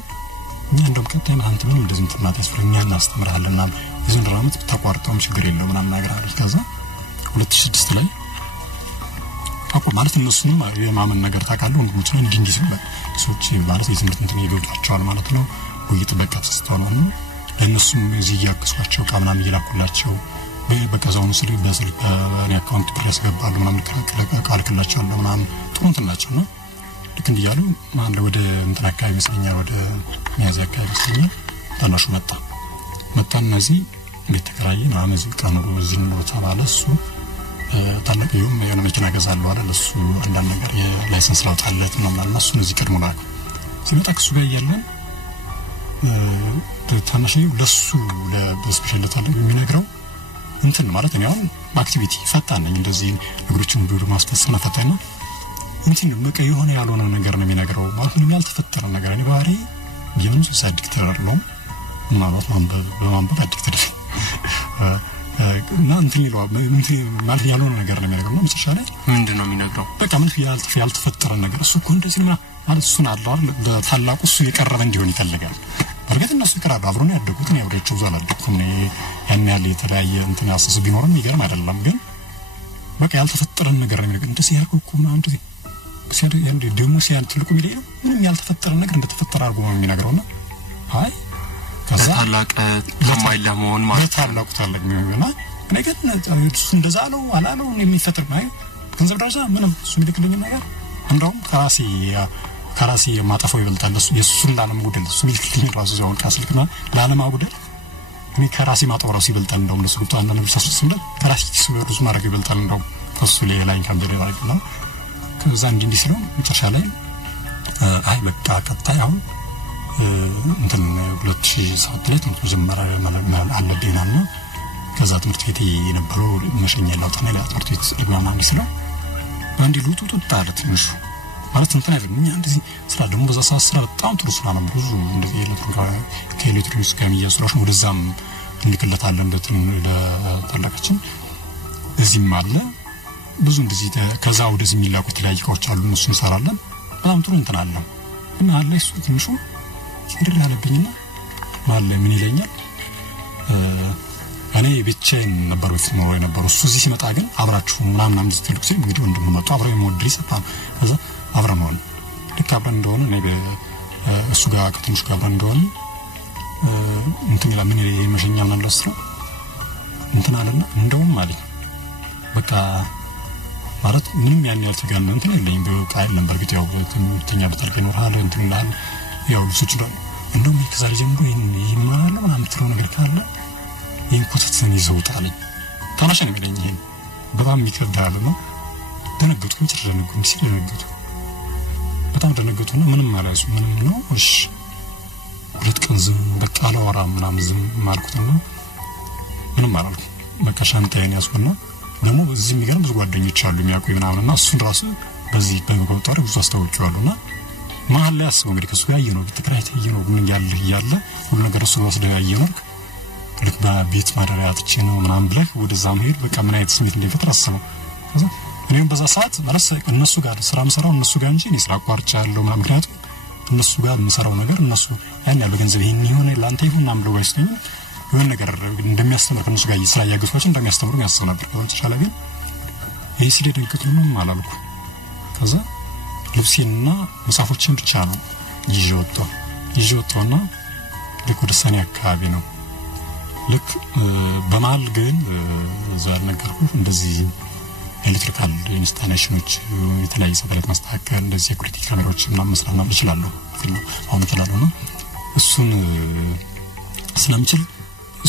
እኛ እንደም ቀጣይና አንተ ምንም እንደዚህ እንትናት ያስፈረኛል እናስተምራለንና ዝም ብራመት ተቋርጠውም ችግር የለም ምናምን ነገር አለ ከዛ 2006 ላይ አቆ ማለት እነሱንም የማመን ነገር ታውቃለህ ወንድሞች ነው እንዲህ ሲል ሰዎች ማለት የትምህርት እንትን ይገባቸዋል ማለት ነው ውይይት በቃ ተስተዋል ነው ለነሱም እዚህ ያከሷቸው ቃምናም ይላኩላቸው በቀዛውን ስለ በስልክ በእኔ አካውንት ብር ያስገባሉ ምናምን ካልክላቸው ምናምን ጥሩንት ናቸው ነው ልክ እንዲያሉ ማን ወደ እንትን አካባቢ መስለኛል ወደ ሚያዚያ አካባቢ መስለኛል ታናሹ መጣና እዚህ ለተከራየ ማመዝ ቀኑ ዝን ነው ተባለ እሱ ታላቂውም የሆነ መኪና ገዛለው አለ ለሱ አንዳንድ ነገር የላይሰንስ ላውጣለት ነው ማለት ነው እሱን እዚህ ቀድሞ ላከ ሲመጣ ከሱ ጋር ያያለን ታናሽው ለሱ ለስፔሻል ታላቅ የሚነግረው እንትን ማለት ነው አሁን አክቲቪቲ ፈጣን ነኝ እንደዚህ ነገሮችን ሁሉ ማስተስና ፈጣን እንትን በቃ የሆነ ያልሆነ ነገር ነው የሚነግረው ማለት ነው ያልተፈጠረ ነገር ነው ባሪ የምን ዲክተር ነው ማለት ማንበብ ዲክተር እና እንትን ይለው ማለት ያልሆነ ነገር ነው የሚነግረው ነው መጨረሻ ላይ ምንድነው የሚነግረው በቃ ምን ያልተፈጠረ ነገር እሱ እኮ እንደዚህ ማለት እሱን አላል በታላቁ እሱ የቀረበ እንዲሆን ይፈልጋል በርግጥ እነሱ ይቀራሉ አብሮ ነው ያደጉት ነው ያወደችው ዘላልኩም ነው ያን ያለ የተለያየ እንትን አሰስ ቢኖርም ይገርም አይደለም ግን በቃ ያልተፈጠረ ነገር ነው የሚነግረው እንደዚህ ያልኩ ነው እንደዚህ ሲያድ ያንዴ ደሞ ሲያል ትልቁ ቢለው ምንም ያልተፈጠረ ነገር እንደተፈጠረ አርጎ ነው የሚነግረውና አይ ከዛ ታላቅ ከማይለመውን ማለት ታላቅ ነው እኔ ግን እሱ እንደዛ ነው አላለው የሚፈጠር ነው ገንዘብ ደረጃ ምንም እሱ የሚልክልኝ ነገር እንደውም ከራሴ የማጠፋው ይበልጣል እሱ የሱን ላለማጉደል እሱ የሚልክልኝ ራሱ ዛውን ካስልክና ላለማጉደል እኔ ከራሴ ማጠፋው ራሱ ይበልጣል እንደውም ለሱ ጉዳይ አንዳንድ ነገር ሳስስም ከራሴ ሲወርዱ ማድረግ ይበልጣል እንደውም ከሱ ላይ ካምጀሪ ማለት ነው ከዛ እንዲህ ሲለው መጨረሻ ላይ አይ በቃ ቀጣይ አሁን እንትን 2007 ላይ ትምህርት ጀመረ ማለት አለብኝና ከዛ ትምህርት ቤት የነበረው መሸኛ ያላውጣና ለትምህርት ቤት ለማማን ሲለው አንዲ ሉጡጡ ታለት ነው ማለት እንትን አይደለም እንደዚህ ስራ ደግሞ በዛ ስራ በጣም ጥሩ ስራ ነው ብዙ እንደዚህ ከኤሌክትሪክስ ጋር የሚያስራሽ ወደዛም እንከለታለን በትን ለታላቃችን እዚህም አለ ብዙ እንደዚህ ከዛ ወደዚህ የሚላቁ ተለያይቆች አሉ እሱን ሰራለን በጣም ጥሩ እንትን አለ እና አለ እሱ ትንሹ ሲድር ያለብኝና ማለ ምን ይለኛል እኔ ብቻዬን ነበር ወይስ ነው የነበረው እሱ እዚህ ሲመጣ ግን አብራችሁ ምናምን ትልቁ ሲል እንግዲህ ወንድም መጣ አብረው ሞድሪ ሰጣ ከዛ አብረን ሆነ ልክ አብረን እንደሆነ እኔ እሱ ጋር ከትንሽ ጋር አብረን እንደሆነ እንትን ይላል ምን የመሸኛ ምናምን ለስራ እንትን አለና እንደውም ማለት በቃ ማለት ምንም ያን ያልተጋነ እንትን የለኝም በቃ አይደለም በርግጥ ያው ተኛ በተርገ ነው አለ እንትን ይላል ያው ልጅ ነው እንደውም ከዛሬ ጀምሮ ይማራል ምናምን ትሮ ነገር ካለ ይንኩትትን ይዘውታል ታናሽ ነው የሚለኝ ይሄን በጣም ይከብዳል ነው ደነገጥኩ ትረነጉም ሲደነገጡ በጣም ደነገጡና ምንም አላሱ ምንም ነው እሺ ሁለት ቀን ዝም በቃ አላወራ ምናምን ዝም ማልኩትና ምንም አላልኩ በቃ ሻንጣዬን ያስኩና ደግሞ በዚህ የሚገርም ብዙ ጓደኞች አሉ የሚያውቁኝ ምናምንና እሱን ራሱ በዚህ በመቆጣጠር ብዙ አስተዋውቀዋሉና ማን ላይ አስበው እንግዲህ ከሱ ጋር ያየነው ተከራይተ ያየነው ምን ያለ ሁሉ ነገር እሱ ወስደ ያየነው ልክ በቤት ማደሪያ አጥቼ ነው ምናምን ብለህ ወደዛ መሄድ በቃ ምን አይነት ስሜት እንደፈጠረ አስበው ከዛ እኔም በዛ ሰዓት ማለት እነሱ ጋር ስራ መስራው እነሱ ጋር እንጂ እኔ ስራ አቋርጫለሁ ምናምን ምክንያቱም እነሱ ጋር መስራው ነገር እነሱ ያን ያለው ገንዘብ ይሄን ይሆነ ላንተ ይሁን ምናምን ብለው ባይስተኝ የሆነ ነገር እንደሚያስተምር ከነሱ ጋር ስራ ያገሷቸው እንደሚያስተምሩ ያስብ ነበር ወልቻለ ግን ይሄ ሲደንቅት ነው ማላልኩ ከዛ ልብሴንና መጽሐፎችን ብቻ ነው ይጆቶና ልክ ወደ ሰኔ አካባቢ ነው ልክ በማል ግን ዛሬ ነገርኩ እንደዚህ ኤሌክትሪካል ኢንስታሌሽኖች የተለያየ ሰፈረት ማስተካከል እንደዚህ ሴኩሪቲ ካሜራዎች እና መስራት ማለት ይችላል አሁን ይችላል ነው እሱን ስለምችል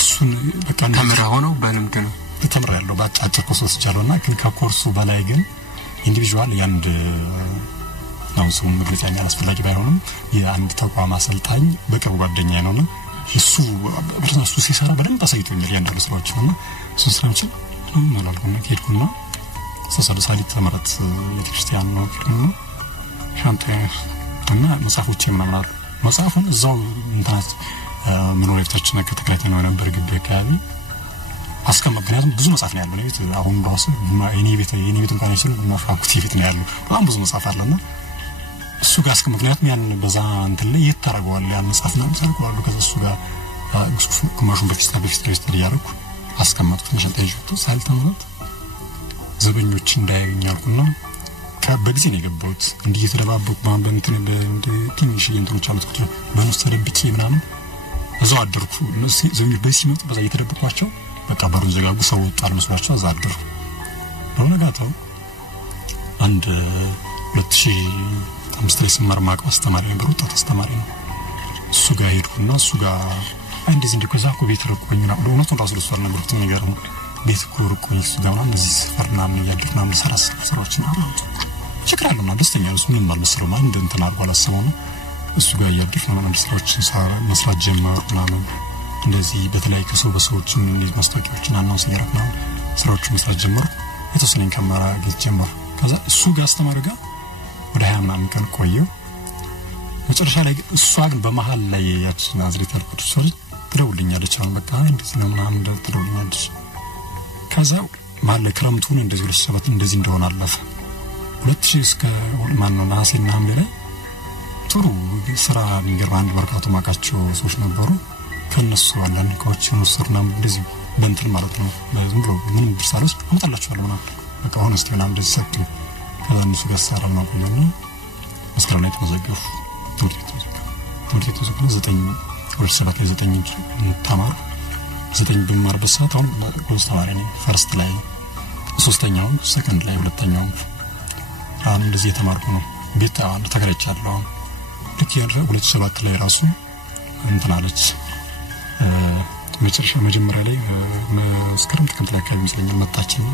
እሱን በቃ ካሜራ ሆነው በልምድ ነው ተምሬያለሁ ባጫጭር ኮርስ ወስጃለሁና ግን ከኮርሱ በላይ ግን ኢንዲቪጁዋል ያንድ ነው ሰው መግለጫኛ አስፈላጊ ባይሆንም የአንድ ተቋም አሰልጣኝ በቅርብ ጓደኛዬ ነውና እሱ በርናሱ ሲሰራ በደንብ አሳይቶኛል ያንዳሉ ስራዎች ነውና እሱ ስለምችል ማላልኩና ሄድኩና ሰሰልሳሊ ተመረጥ የክርስቲያን ነው ደግሞ ሻንጣ እና መጽሐፎች ምናምን አሉ መጽሐፉን እዛው እንታስ ምን ወይታችን ከተከታተለ ነው ነበር ግቢ አካባቢ አስከመግናቱም ብዙ መጽሐፍ ነው ያለው ነው አሁን ራሱ የኔ ቤት እንኳን አይችልም ማፋኩት ይፍት ነው ያለው በጣም ብዙ መጽሐፍ አለና እሱ ጋር አስከመግናቱም ያን በዛ እንትን ላይ ይተረጋዋል ያን መጽሐፍ ነው ሰልኳሉ ከሱ ጋር ግማሹን በፊት ያደረኩ አስከመጥኩት ሻንጣ ይዤ ሳልተመረጥ ዘበኞች እንዳያኛልኩና ከበጊዜ ነው የገባሁት እንዲህ የተደባበቁ ባንበንትን በትንሽ እንትኖች አሉት በነሱ ተደብጬ ምናምን እዛው አደርኩ ዘበኞች በሲመጡ በዛ እየተደበቋቸው በቃ ባሩን ዘጋጉ ሰው ወጣል መስሏቸው እዛ አደርኩ በነጋታው አንድ 2005 ላይ ስማር ማቀው አስተማሪ ነበር ወጣት አስተማሪ ነው እሱ ጋር ሄድኩና እሱ ጋር እንደዚህ እንደከዛኩ ቤት ረቆኝና በእውነቱ ራሱ ልሷል ነበር ትም ነገር ነው ቤት ኮርቆኝ እሱ ጋር ምናምን እዚህ ፈርናም ያድርና ለሰራስ ስራዎችና ችግርአለና ደስተኛ ነው ምንም አልመሰለው ማለት እንደንተና አርጓ አላሰበው ነው እሱ ጋር ያድርና ምናምን ስራዎችን መስራት ጀመርኩና ነው እንደዚህ በተለያዩ ሰው በሰዎችን እንደዚህ ማስታወቂያዎችን አናውንስ ያደርጋል ስራዎችን መስራት ጀመርኩ የተወሰነኝ ካሜራ ጀመርኩ ከዛ እሱ ጋር አስተማሪ ጋር ወደ 20 ምናምን ቀን ቆየው መጨረሻ ላይ እሷ ግን በመሃል ላይ ያቺ ናዝሬት አልኩት ሶሪ ትደውልኛለች አሁን በቃ እንደዚህ ነው ምናምን ትደውልኛለች ከዛ ማለ ክረምቱን እንደዚህ 2007 እንደዚህ እንደሆነ አለፈ 2000 እስከ ማን ነው ነሐሴና ሐምሌ ላይ ጥሩ ስራ የሚገርም አንድ በርካታ ማቃቸው ሰዎች ነበሩ ከነሱ አንዳንድ ኮችን ወስርና እንደዚህ በእንትን ማለት ነው ዝም ብሎ ምንም ብርሳሎስ አመጣላችኋለሁ ምናምን በቃ አሁን እስቲ ምናምን እንደዚህ ሰጡ ከዛ እነሱ ጋር ሰራ ነው ብለውና መስከረም ላይ ተመዘገፉ ትምህርት ቤት 9 ተማሩ 9 በማርበት ሰዓት አሁን ኮርስ ተማሪ ነኝ ፈርስት ላይ ሶስተኛው ሰከንድ ላይ ሁለተኛው አሁን እንደዚህ የተማርኩ ነው ቤት አንድ ተከራይቻለሁ ልክ ያለው 2007 ላይ ራሱ እንትን አለች መጨረሻ መጀመሪያ ላይ መስከረም ጥቅምት ላይ አካባቢ መስለኛል መጣችኝ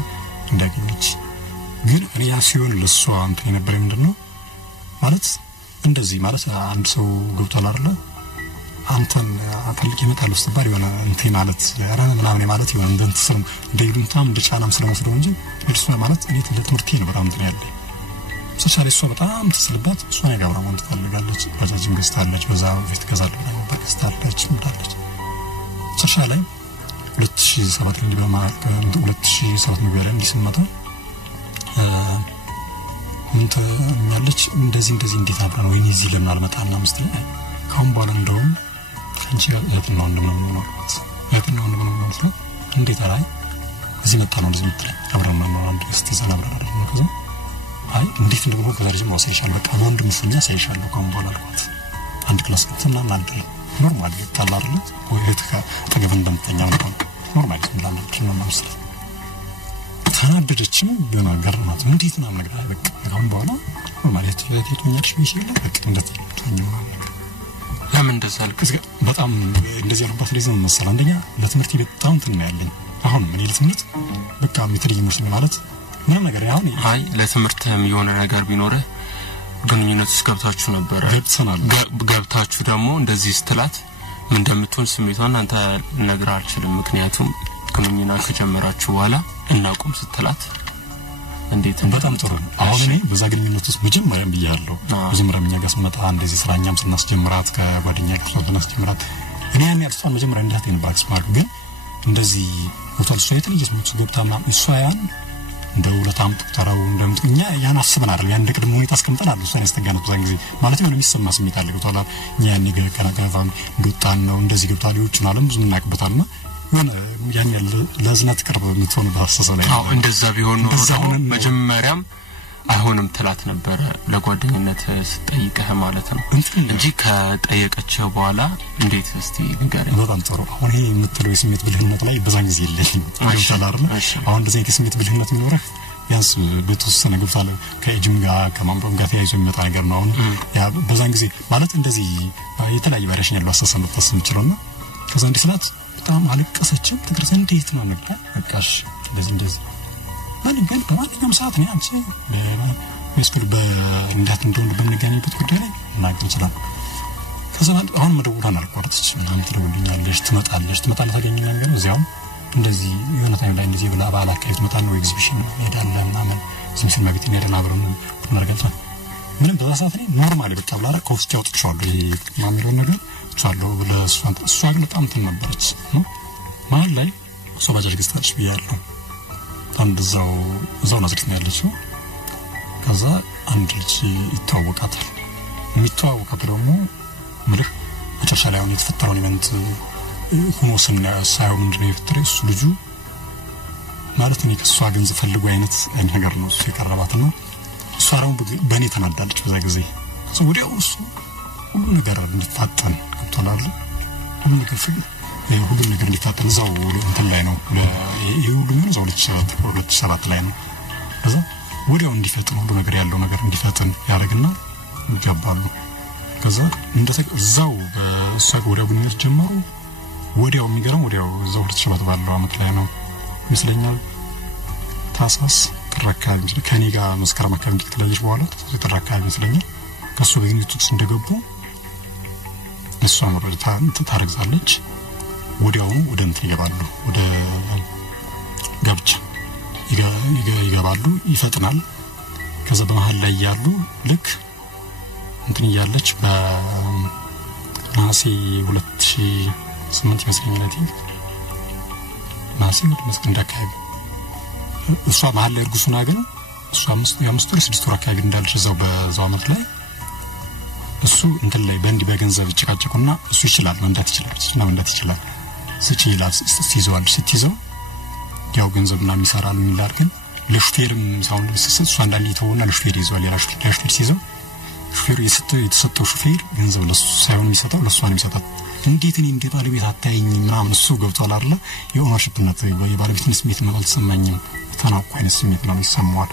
እንዳገኘች ግን እኔ ያሲዮን ለሷ እንትን የነበረ ምንድነው ማለት እንደዚህ ማለት አንድ ሰው ገብቷል አይደል አንተን አፈልግ ይመጣል ወስባሪ የሆነ እንትን ማለት ያራና ምናምን ማለት የሆነ እንደንትስም እንደይሉንታም እንደጫናም ስለመስለው እንጂ እርሱ ማለት እኔ ለትምህርቴ ነው በጣም እንትን ያለ ሶሻሊ እሷ በጣም ተስልባት እሷ ነው ጋብራ ማለት ፈልጋለች ባጃጅን ገዝታለች በዛ ቤት ገዛለች በገዝታለች እንዳለች ሶሻሊ 2007 ላይ በማርክ 2007 ነው ያለ እንዲስማታ እንት ያለች እንደዚህ እንዴት አብራ ነው ወይኔ እዚህ ለምን አልመጣና መስጠኝ ካሁን በኋላ እንደውም አንቺ ጋር ያተናው እንደምን ነው ማለት እንዴት አላይ እዚህ መጣ ነው እንደዚህ ምትል አብራና ነው አንድ እስቲ ዘናብራ አይደለም ከዛ አይ እንዴት እንደሆነ ከዛሬ ጀምሮ ሳይሻል በቃ ወንድም ስኛ ሳይሻለው ካሁን በኋላ አልኳት አንድ ክላስ ከተና አንድ ኖርማል ይጣላ አይደል ወይ እህትካ ተገብ እንደምትኛው ነው ኖርማል እንደምትላልች ነው ማለት ተናደደችም በማገርማት እንዴት ነው ነገር በቃ ካሁን በኋላ ኖርማል የትኛሽ ቢሽል በቃ እንደተኛው ለምን እንደሳልክ በጣም እንደዚህ ያሉባት ሪዝን መሰለ አንደኛ ለትምህርት በጣም ትናያለኝ አሁን ምን ለትምህርት በቃ ሜትሪክ መስሎ ማለት ምንም ነገር ያሁን አይ ለትምህርት የሆነ ነገር ቢኖር ግንኙነት እስከብታችሁ ነበር ገብታችሁ ደግሞ እንደዚህ ስትላት ምን እንደምትሆን ስሜቷን አንተ ነገር አልችልም ምክንያቱም ግንኙነት ከጀመራችሁ በኋላ እናቆም ስትላት እንዴት በጣም ጥሩ ነው አሁን እኔ በዛ ግንኙነት ውስጥ መጀመሪያም ብያለሁ መጀመሪያም እኛ ጋር ስመጣ እንደዚህ ስራኛም ስናስጀምራት ከጓደኛ ጋር ስናስጀምራት እኔ ያን ያልሷን መጀመሪያ እንደታተኝ ባክስ ማርክ ግን እንደዚህ ሆቴል ሶየት ልጅ ስሞች ገብታማ እሷያን እንደው ለታምጡ ተራው እንደምትኛ ያን አስበን አይደል ያን ደቅድም ሁኔታ አስቀምጠናል እሷን ያስተጋነው በዛን ጊዜ ማለት ነው የሚሰማ ስሜት አለ ገብቷላ እኛ ያን ነገር ከናጋፋም ዱጣን ነው እንደዚህ ገብቷል ይውጭና አለም ብዙ እናቀበታልና ያን ያለ ለዝናት ቅርብ የምትሆን በሐሰሰ ላይ አዎ እንደዛ ቢሆን ነው መጀመሪያም አይሆንም ተላት ነበር ለጓደኝነት ስጠይቀህ ማለት ነው እንጂ ከጠየቀችው በኋላ እንዴት እስቲ ንገረኝ በጣም ጥሩ አሁን ይሄ የምትለው የስሜት ብልህነት ላይ በዛን ጊዜ የለኝም ታላርነ አሁን እንደዚህ የስሜት ብልህነት የሚኖርህ ቢያንስ በተወሰነ ገብቷል ከእጅም ጋር ከማምሮም ጋር ተያይዞ የሚመጣ ነገር ነው አሁን ያ በዛን ጊዜ ማለት እንደዚህ የተለያየ ቫሪዬሽን ያለው አስተሳሰብ ተስም ይችላልና ከዛ እንዲስላት በጣም አለቀሰችም ተከርሰን እንዴት ነው ነበር በቃሽ እንደዚህ ማን ግን በማንኛውም ሰዓት ነው አንቺ በስኩል በእንዳት እንደሆነ በመገናኘበት ጉዳይ ላይ እናገር ይችላል ከዛ አሁን መደውላን አልቆርጥች ምናምን ትደውልኛለሽ ትመጣለሽ ታገኘኝ ነገር እዚያው እንደዚህ የሆነ ታይም ላይ እንደዚህ ብላ ባላ ካይት መጣ ነው ኤግዚቢሽን ሄዳለ ምናምን ሲምሲል ማግኘት ነው አብረን እናርጋታ ምንም በዛ ሰዓት ላይ ኖርማሊ በቃ ብላ ኮስት ያውጥቻለሁ ይሄ ማምሮ ነገር ቻለው ለሷን እሷ ግን በጣም ተነበረች ነው ማን ላይ እሷ ባጃጅ ገዝታለች ብያለሁ አንደዛው ናዝሬት ነው ያለችው ከዛ አንድ ልጅ ይተዋወቃታል የሚተዋወቃት ደግሞ ምልህ መጨረሻ ላይ አሁን የተፈጠረውን ኢቨንት ሁኖስና ሳይሆን ምንድነው የፈጠረው እሱ ልጁ ማለት ነው ከሷ ገንዘብ ፈልጎ አይነት ነገር ነው እሱ የቀረባትና እሷ ደግሞ በእኔ ተናዳለች በዛ ጊዜ ወዲያው እሱ ሁሉ ነገር እንዲፋጠን ተናለ ሁሉ ነገር እንዲፋጠን እዛው እንትን ላይ ነው ሁሉ ነው እዛው 2007 ላይ ነው ከዛ ወዲያው እንዲፈጥን ሁሉ ነገር ያለው ነገር እንዲፈጥን ያደርግና ይገባሉ ከዛ እዛው በእሷ ወዲያው ግንኙነት ጀመሩ ወዲያው የሚገርም ወዲያው እዛው 2007 ባለው አመት ላይ ነው ይመስለኛል ታሳስ ተራካቢ ከኔ ጋር መስከረም አካባቢ እንድትለይሽ በኋላ ተራካቢ ይመስለኛል ከሱ በግንኙነት ውስጥ እንደገቡ እሷ ወደ ታረግዛለች ወዲያው ወደ እንትን ይገባሉ ወደ ጋብቻ ይገባሉ ይፈጥናል ከዛ በመሃል ላይ ያሉ ልክ እንትን ያለች በናሲ 2008 ይመስለኛል ናሲ መስከረም አካባቢ እሷ መሃል ላይ እርጉሱና ግን እሷ 5 ወር 6 ወር አካባቢ እንዳለች በዛው አመት ላይ እሱ እንትን ላይ በእንዲ በገንዘብ ይጨቃጨቁና እሱ ይችላል መንዳት ይችላል ሲችላል ስትይዘው ያው ገንዘብና የሚሰራል የሚላል ግን ለሹፌርም ሳውንድ ሲሰጥ እሱ አንዳንዴ ተወውና ለሹፌር ይዟል ለሹፌር ሲይዘው ሹፌሩ የተሰጠው ሹፌር ገንዘብ ለሱ ሳይሆን የሚሰጠው ለሷ ነው የሚሰጠው እንዴት እኔ እንዴት ባለቤት አታየኝ ምናምን እሱ ገብቷል አይደል የኦነርሺፕነት የባለቤትነት ስሜት ነው አልተሰማኝም ተናውቆ አይነት ስሜት ነው የሚሰማው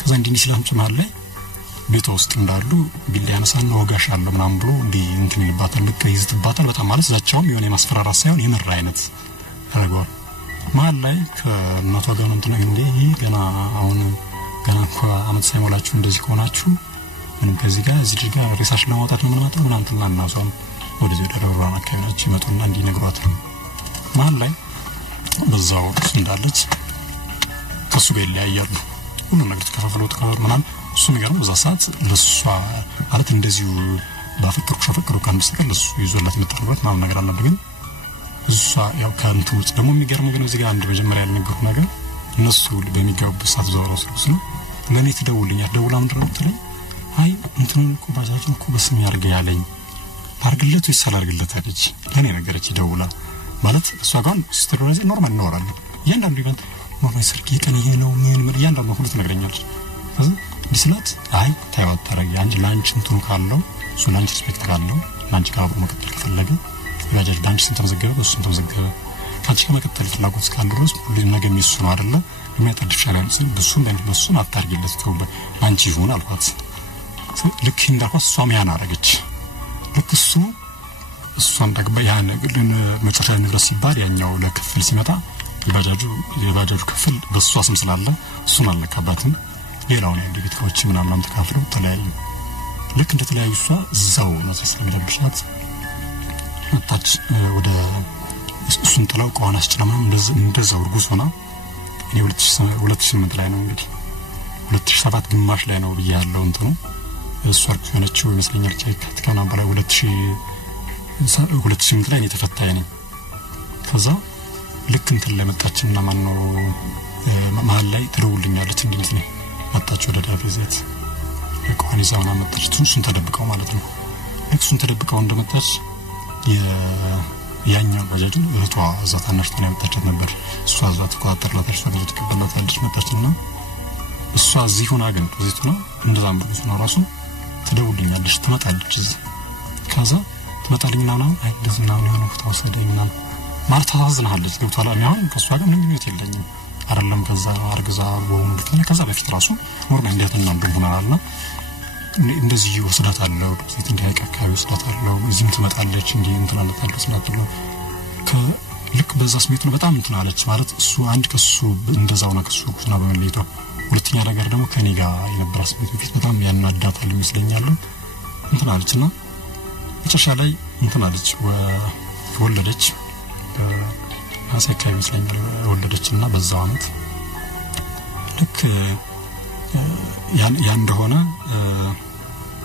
ከዛ እንዲህ ሲላም ጭማል ላይ ቤት ውስጥ እንዳሉ ቢል ያነሳና ወጋሽ አለ ምናምን ብሎ እንትን ይባታል ልክ ይዝትባታል በጣም ማለት ዛቻውም የሆነ ማስፈራራት ሳይሆን የመራ አይነት ያደርገዋል መሀል ላይ ከእናቷ ጋር ነው እንትን ይሄ ገና አመት ሳይሞላችሁ እንደዚህ ከሆናችሁ ምንም ከዚህ ጋር እዚህ ጋር ሪሳሽ ለማውጣት ነው ምናምን እናሷም ወደዚህ ደረራና አካባቢዎች ይመጡና እንዲነግሯት መሀል ላይ በዛው እንዳለች ከሱ ጋር ይለያያሉ ሁሉ ነገር ተከፋፍሎት ምናምን እሱ የሚገርም በዛ ሰዓት ለሷ ማለት እንደዚሁ ከፍቅር ከመስከረ ለሱ ይዞላት መጣበት ምናምን ነገር አለብኝ እሷ ያው ካንቱ ደግሞ የሚገርም ግን እዚህ ጋር አንድ መጀመሪያ ያልነገርኩ ነገር እነሱ በሚጋቡበት ሰዓት ዞሮ ስለሱ ለኔ ትደውልኛል ደውላ ምንድነው ትለኝ አይ እንትኑን እኮ ባጃጁን እኮ በስም ያርገ ያለኝ አርግለት ወይ ሳላርግለት አለች ለኔ ነገረች ደውላ ማለት እሷ ጋር ስትሮራዚ ኖርማል ይኖራል ያንዳንዱ ይበልጥ ኖርማል ሰርኪ ቀን ይሄ ነው ምን ያንዳንዱ ሁሉ ትነግረኛለች ቢስላት አይ ታይዋት ታረጋ አንቺ ላንቺ እንትኑ ካለው እሱ ላንቺ ሪስፔክት ካለው ላንቺ ጋር መቀጠል ከፈለገ ያጀር ዳንቺ ተመዘገበ እሱ ተመዘገበ ካንቺ መቀጠል ፍላጎት ካለው ሁሉ ነገር ሚሱ ነው አይደለ የሚያጠድፍ ሻላን ሲል በሱን አታርግለት ተውበ አንቺ ይሁን አልኳት ልክ እንዳልኳት እሷም ያን አረጋች ልክ እሷን ደግባ ያን ግን መጨረሻ ንብረት ሲባል ያኛው ለክፍል ሲመጣ የባጃጁ ክፍል በሷ ስም ስላለ እሱን አልነካባትም ሌላው ነው ዲቪትኮች ምናምን ተካፍለው ተለያዩ ልክ እንደተለያዩ እሷ እዛው ነው ስለሚደብሻት መጣች ወደ እሱን ጥላው ቆዋና አስጨለማ እንደዛው እርጉዝ ሆና እኔ 2008 ላይ ነው እንግዲህ 2007 ግማሽ ላይ ነው ብያለሁ እንትኑ እሷ አርክፈነችው ይመስለኛል ከከተና በላይ 2008 ላይ ነው ተፈታኝ ነኝ ከዛ ልክ እንትን ላይ መጣችና ማን ነው መሀል ላይ ትደውልኛለች እንዴት ነው መጣች ወደ ደብረ ዘይት የቆኒ ዛውና መጣች እሱን ተደብቀው ማለት ነው እሱን ተደብቀው እንደመጣች ያኛው ባጃጅ እህቷ እዛ ታናሽቷ ነው ያመጣችው ነበር እሷ እዛ ተቋጣጣላት እሷ ብዙ ተቀበላታለች መጣችና እሷ እዚህ ሆና ግን እዚህ ሆና እንደዛም ብሎ ነው ራሱ ትደውልኛለች ትመጣለች ከዛ ትመጣልኝና ነው አይ እንደዚህ ነው የሆነ ተወሰደኝ ምናምን ማለት ታዛዝናለች ገብቷል አሁን ከሷ ጋር ምንም ግንኙነት የለኝም አይደለም ከዛ አርግዛ ወንድ ከዛ በፊት ራሱ ኖርማል እንዴትና እንደሆነና እንደዚህ ወስዳት አለው እዚህ እንዲያውቅ አካባቢ ወስዳት አለው እዚህም ትመጣለች እንዴ እንትላለች ስላጥለው ከልክ በዛ ስሜት ነው በጣም እንትላለች ማለት እሱ አንድ ከሱ እንደዛው ነው ከሱ ነው በመለይቶ ሁለተኛ ነገር ደግሞ ከኔ ጋር የነበረ ስሜት በፊት በጣም ያናዳታል ይመስለኛል እንትላለችና መጨረሻ ላይ እንትላለች ወለደች አሰካይ መስለኛል ወለደችና በዛው አመት ልክ ያን እንደሆነ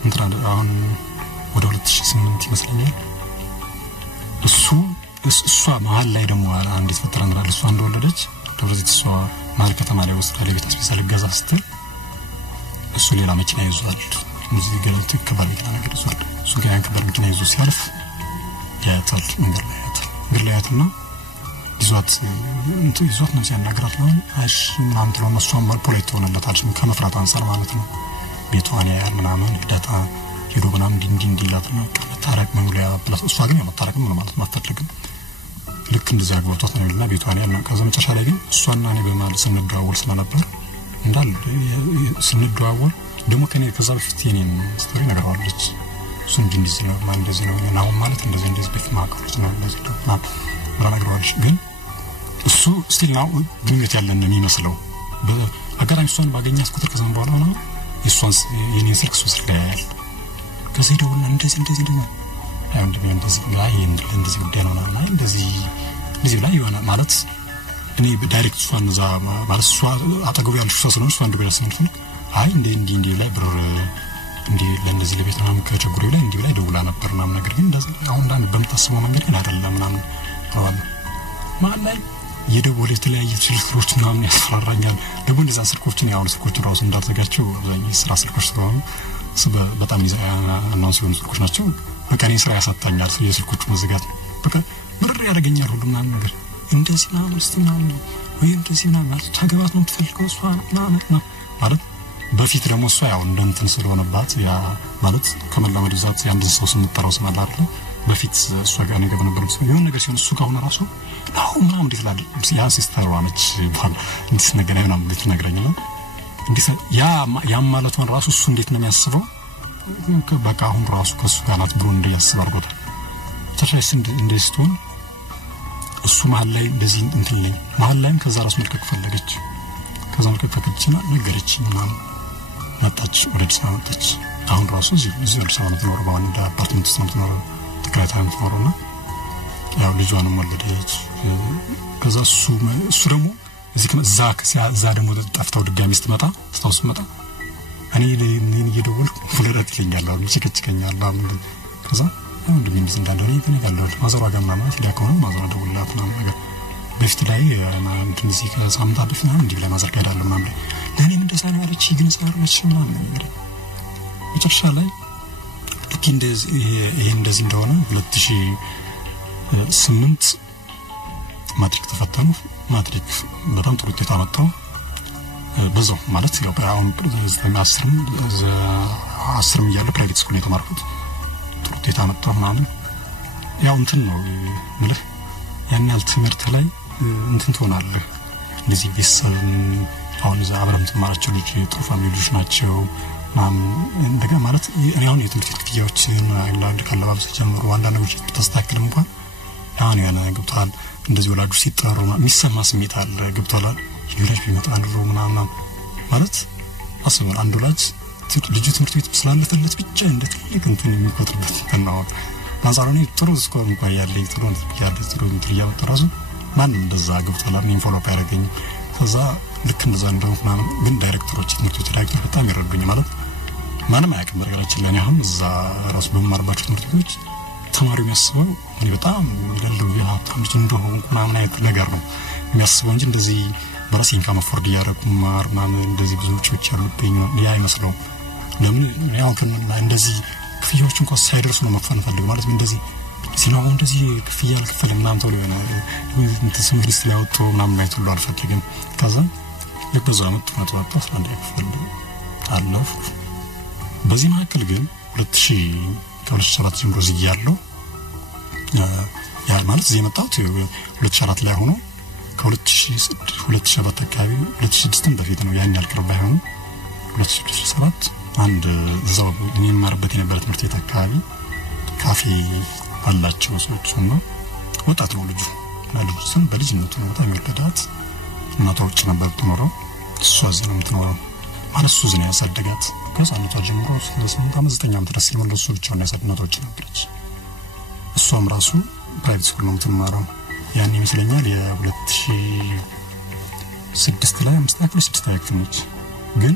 እንትና አሁን ወደ 2008 ይመስለኛል እሷ መሀል ላይ ደግሞ አንድ ተፈጠረና እሷ እንደወለደች ደብረዘይት እሷ መሀል ከተማ ላይ ወስዳ ለቤት ስፔሻል ገዛ ስትል እሱ ሌላ መኪና ይዟል እዚህ ገለልት ከባድ መኪና ነገር ይዟል እሱ ጋር ከባድ መኪና ይዞ ሲያልፍ ያታል መንገድ ላይ ያትና ይዟት ነው ሲያናግራት ነው አሽ ምናምን ትለው መስዋም ፖለቲካ ሆነለታል ከመፍራት አንፃር ማለት ነው ቤቷን ያያል ምናምን ዳታ ሄዶ ምናምን እንዲላት ነው ታረቅ መሙሊያ ፕላስ እሷ ግን መታረቅ ምን ማለት ማፈትልግም ልክ እንደዛ አግባቷት ነውና ቤቷን ያያል ከዛ መጨረሻ ላይ ግን እሷና እኔ በማለት ስንደዋወል ስለነበር እንዳል ስንደዋወል ደግሞ ከኔ ከዛ በፊት የኔን ስቶሪ ነገራለች እሱ እንደዚህ ነው ማለት እንደዚህ ነው ማለት እንደዚህ በፊት ማቀርት ነው እንደዚህ ነው ብራናግራንሽ ግን እሱ ስቲል ነው ግንኙነት ያለን የሚመስለው በአጋጣሚ እሷን ባገኛት ቁጥር ከዛም በኋላ ነው እሷን የኔን ስልክ ስልክ ላይ ያያል ከዚህ ደውልና እንደዚህ ነው ያው እንደዚህ ላይ እንደዚህ ጉዳይ ነው እንደዚህ ላይ የሆነ ማለት እኔ ዳይሬክት እሷን እዛ ማለት እሷ አጠገቡ ያለች እሷ ስለሆነ እሷ እንደገና ስንፈልግ አይ እንዴ ላይ ብር እንዴ ለነዚህ ለቤት ምናምን ከቸጉሬ ላይ እንዴ ላይ ደውላ ነበር ምናምን ነገር ግን እንደዚህ አሁን እንዳን በመታሰበው መንገድ ግን አይደለም ምናምን ተባለ ማለት ላይ የደወለ የተለያየ ስልኮች ምናምን ያስፈራራኛል ደግሞ እንደዛ ስልኮችን ያው ስልኮቹ ራሱ እንዳዘጋቸው አብዛኛው ስራ ስልኮች ስለሆኑ በጣም ነው ሲሆን ስልኮች ናቸው በቃ እኔ ስራ ያሳጣኛል የስልኮቹ መዘጋት በቃ ብር ያደርገኛል ሁሉ ምናምን ነገር እንደዚህ ነው ወይ እንደዚህ ነው ማለት ታገባት ነው የምትፈልገው እሷ ማለት በፊት ደግሞ እሷ ያው እንደንትን ስለሆነባት ያ ማለት ከመላመድ ዛት ያንድን ሰው ስንጠራው ስማላለ በፊት እሷ ጋር ነገር ነበር የሆነ ነገር ሲሆን እሱ ጋር ሆነ ራሱ ምናምን እንዴት ላል ያ ሲስተር ዋነች ባል እንዴት ነገና ምናምን እንዴት ነገረኝ ነው እንዴት ያ ማለቱን ራሱ እሱ እንዴት ነው የሚያስበው በቃ አሁን ራሱ ከሱ ጋር ናት ብሎ እንዲያስብ አድርጎታል ተሻይስ እንደስቶን እሱ መሀል ላይ እንደዚህ እንትልኝ መሀል ላይም ከዛ ራሱ መልከክ ፈለገች ከዛ መልከክ ፈለገችና ነገረች ምናምን መጣች ወደ አዲስ አበባ መጣች አሁን ራሱ እዚህ አዲስ አበባ ነው ባንዳ አፓርትመንት ውስጥ ነው ተከራይታ ነው ያው ልጇንም ወለደች ከዛ እሱ ደግሞ እዚህ ከዛ ደግሞ ተጣፍታው ድጋሚ ስትመጣ ስትመጣ እኔ እየደወልኩ ፍለረት ይለኛል አሁን ይችከችከኛል አሁን ከዛ እንደምን እንዳንደሆነ ይተነጋለሁ ማዘሯ ጋር ማለት ሊያከው ማዘሯ ደውላት ነው ነገር በፊት ላይ እንደዚህ ከሳምንት በፊት ነው እንዲህ ላይ ማዘር ጋር ማለት ለኔም እንደዛ ነው አለች ግን ሳርመች ምናምን ነገር መጨረሻ ላይ ልክ እንደዚህ እንደሆነ 2008 ማትሪክ ተፈተኑ ማትሪክ በጣም ጥሩ ውጤት አመጣው በዛው ማለት ያው አሁን 10 እያለ ፕራይቬት ስኩል የተማርኩት ጥሩ ውጤት አመጣው ማለት ያው እንትን ነው ማለት ያን ያህል ትምህርት ላይ እንትን ትሆናለህ እንደዚህ ቤተሰብ አሁን እዛ አብረን ተማራቸው ልጅ ጥሩ ፋሚሊዎች ናቸው እንደገና ማለት ያውን የትምህርት ክፍያዎችን አይላንድ ካለባበስ ጀምሮ አንዳንድ ነገሮች ተስተካክለም እንኳን አሁን ያና ገብቷል እንደዚህ ወላጆች ሲጣሩ የሚሰማ ስሜት አለ ገብቷል ይላል ቢመጣ አንዱ ምናምን ማለት አስበው አንዱ ልጅ ትምህርት ቤት ስላለፈለት ብቻ እንደትልቅ እንትን የሚቆጥርበት ነው አንጻራዊ ጥሩ ስኮር እንኳን ያለኝ ጥሩ እንትን ያወጣራሱ ማን እንደዛ ገብቷል እኔን ፎሎ ያደረገኝ ከዛ ልክ እንደዛ እንደሆነ ማለት ግን ዳይሬክተሮች ትምህርቶች ዳይሬክተር በጣም ይረዱኝ ማለት ማንም አያውቅም ነገራችን ላይ አሁን እዛ ራስ በመማርባቸው ትምህርቶች ተማሪው የሚያስበው እኔ በጣም ይደልው ሀብታም ልጅ እንደሆንኩ ምናምን አይነት ነገር ነው የሚያስበው እንጂ እንደዚህ በራሴ ኢንካም አፎርድ ያደረኩ ምናምን እንደዚህ ብዙ ወጪዎች ያሉብኝ ያ አይመስለው ለምን ያው እንደዚህ ክፍያዎች እንኳን ሳይደርሱ ነው መክፈል ፈልግ ማለት እንደዚህ ሲናው እንደዚህ ክፍያ አልከፈለም ምናምን ተብሎ ነው እንትን ሊስት ላይ ወጥቶ ምናምን ላይ ተብሎ አልፈልግም ከዛ ለበዛ መጥቶ 11 ክፍል አለፍ በዚህ መካከል ግን 2007 ጀምሮ እያለው ያ ማለት እዚህ መጣሁት 2004 ላይ ሆኖ ከ2007 አካባቢ 2006 በፊት ነው ያን ያልቀረበ አይሆን 2007 አንድ እዛው የሚማርበት የነበረ ትምህርት ቤት አካባቢ ካፌ አላቸው ሰዎች ነው ወጣት ነው ልጁ ልጁን በልጅነቱ ነው በጣም የሚወዳት እናቷ ውጭ ነበር ትኖረው እሷ እዚህ ነው የምትኖረው ማለት እሱ እዚህ ነው ያሳደጋት ከህፃንነቷ ጀምሮ 8 ዓመት 9 ዓመት ድረስ የመለሱ ብቻ ነው ያሳደናቶች ነበረች እሷም ራሱ ፕራይቬት ስኩል ነው የምትማረው ያን ይመስለኛል የ2006 ላይ 5 ክፍል ነች ግን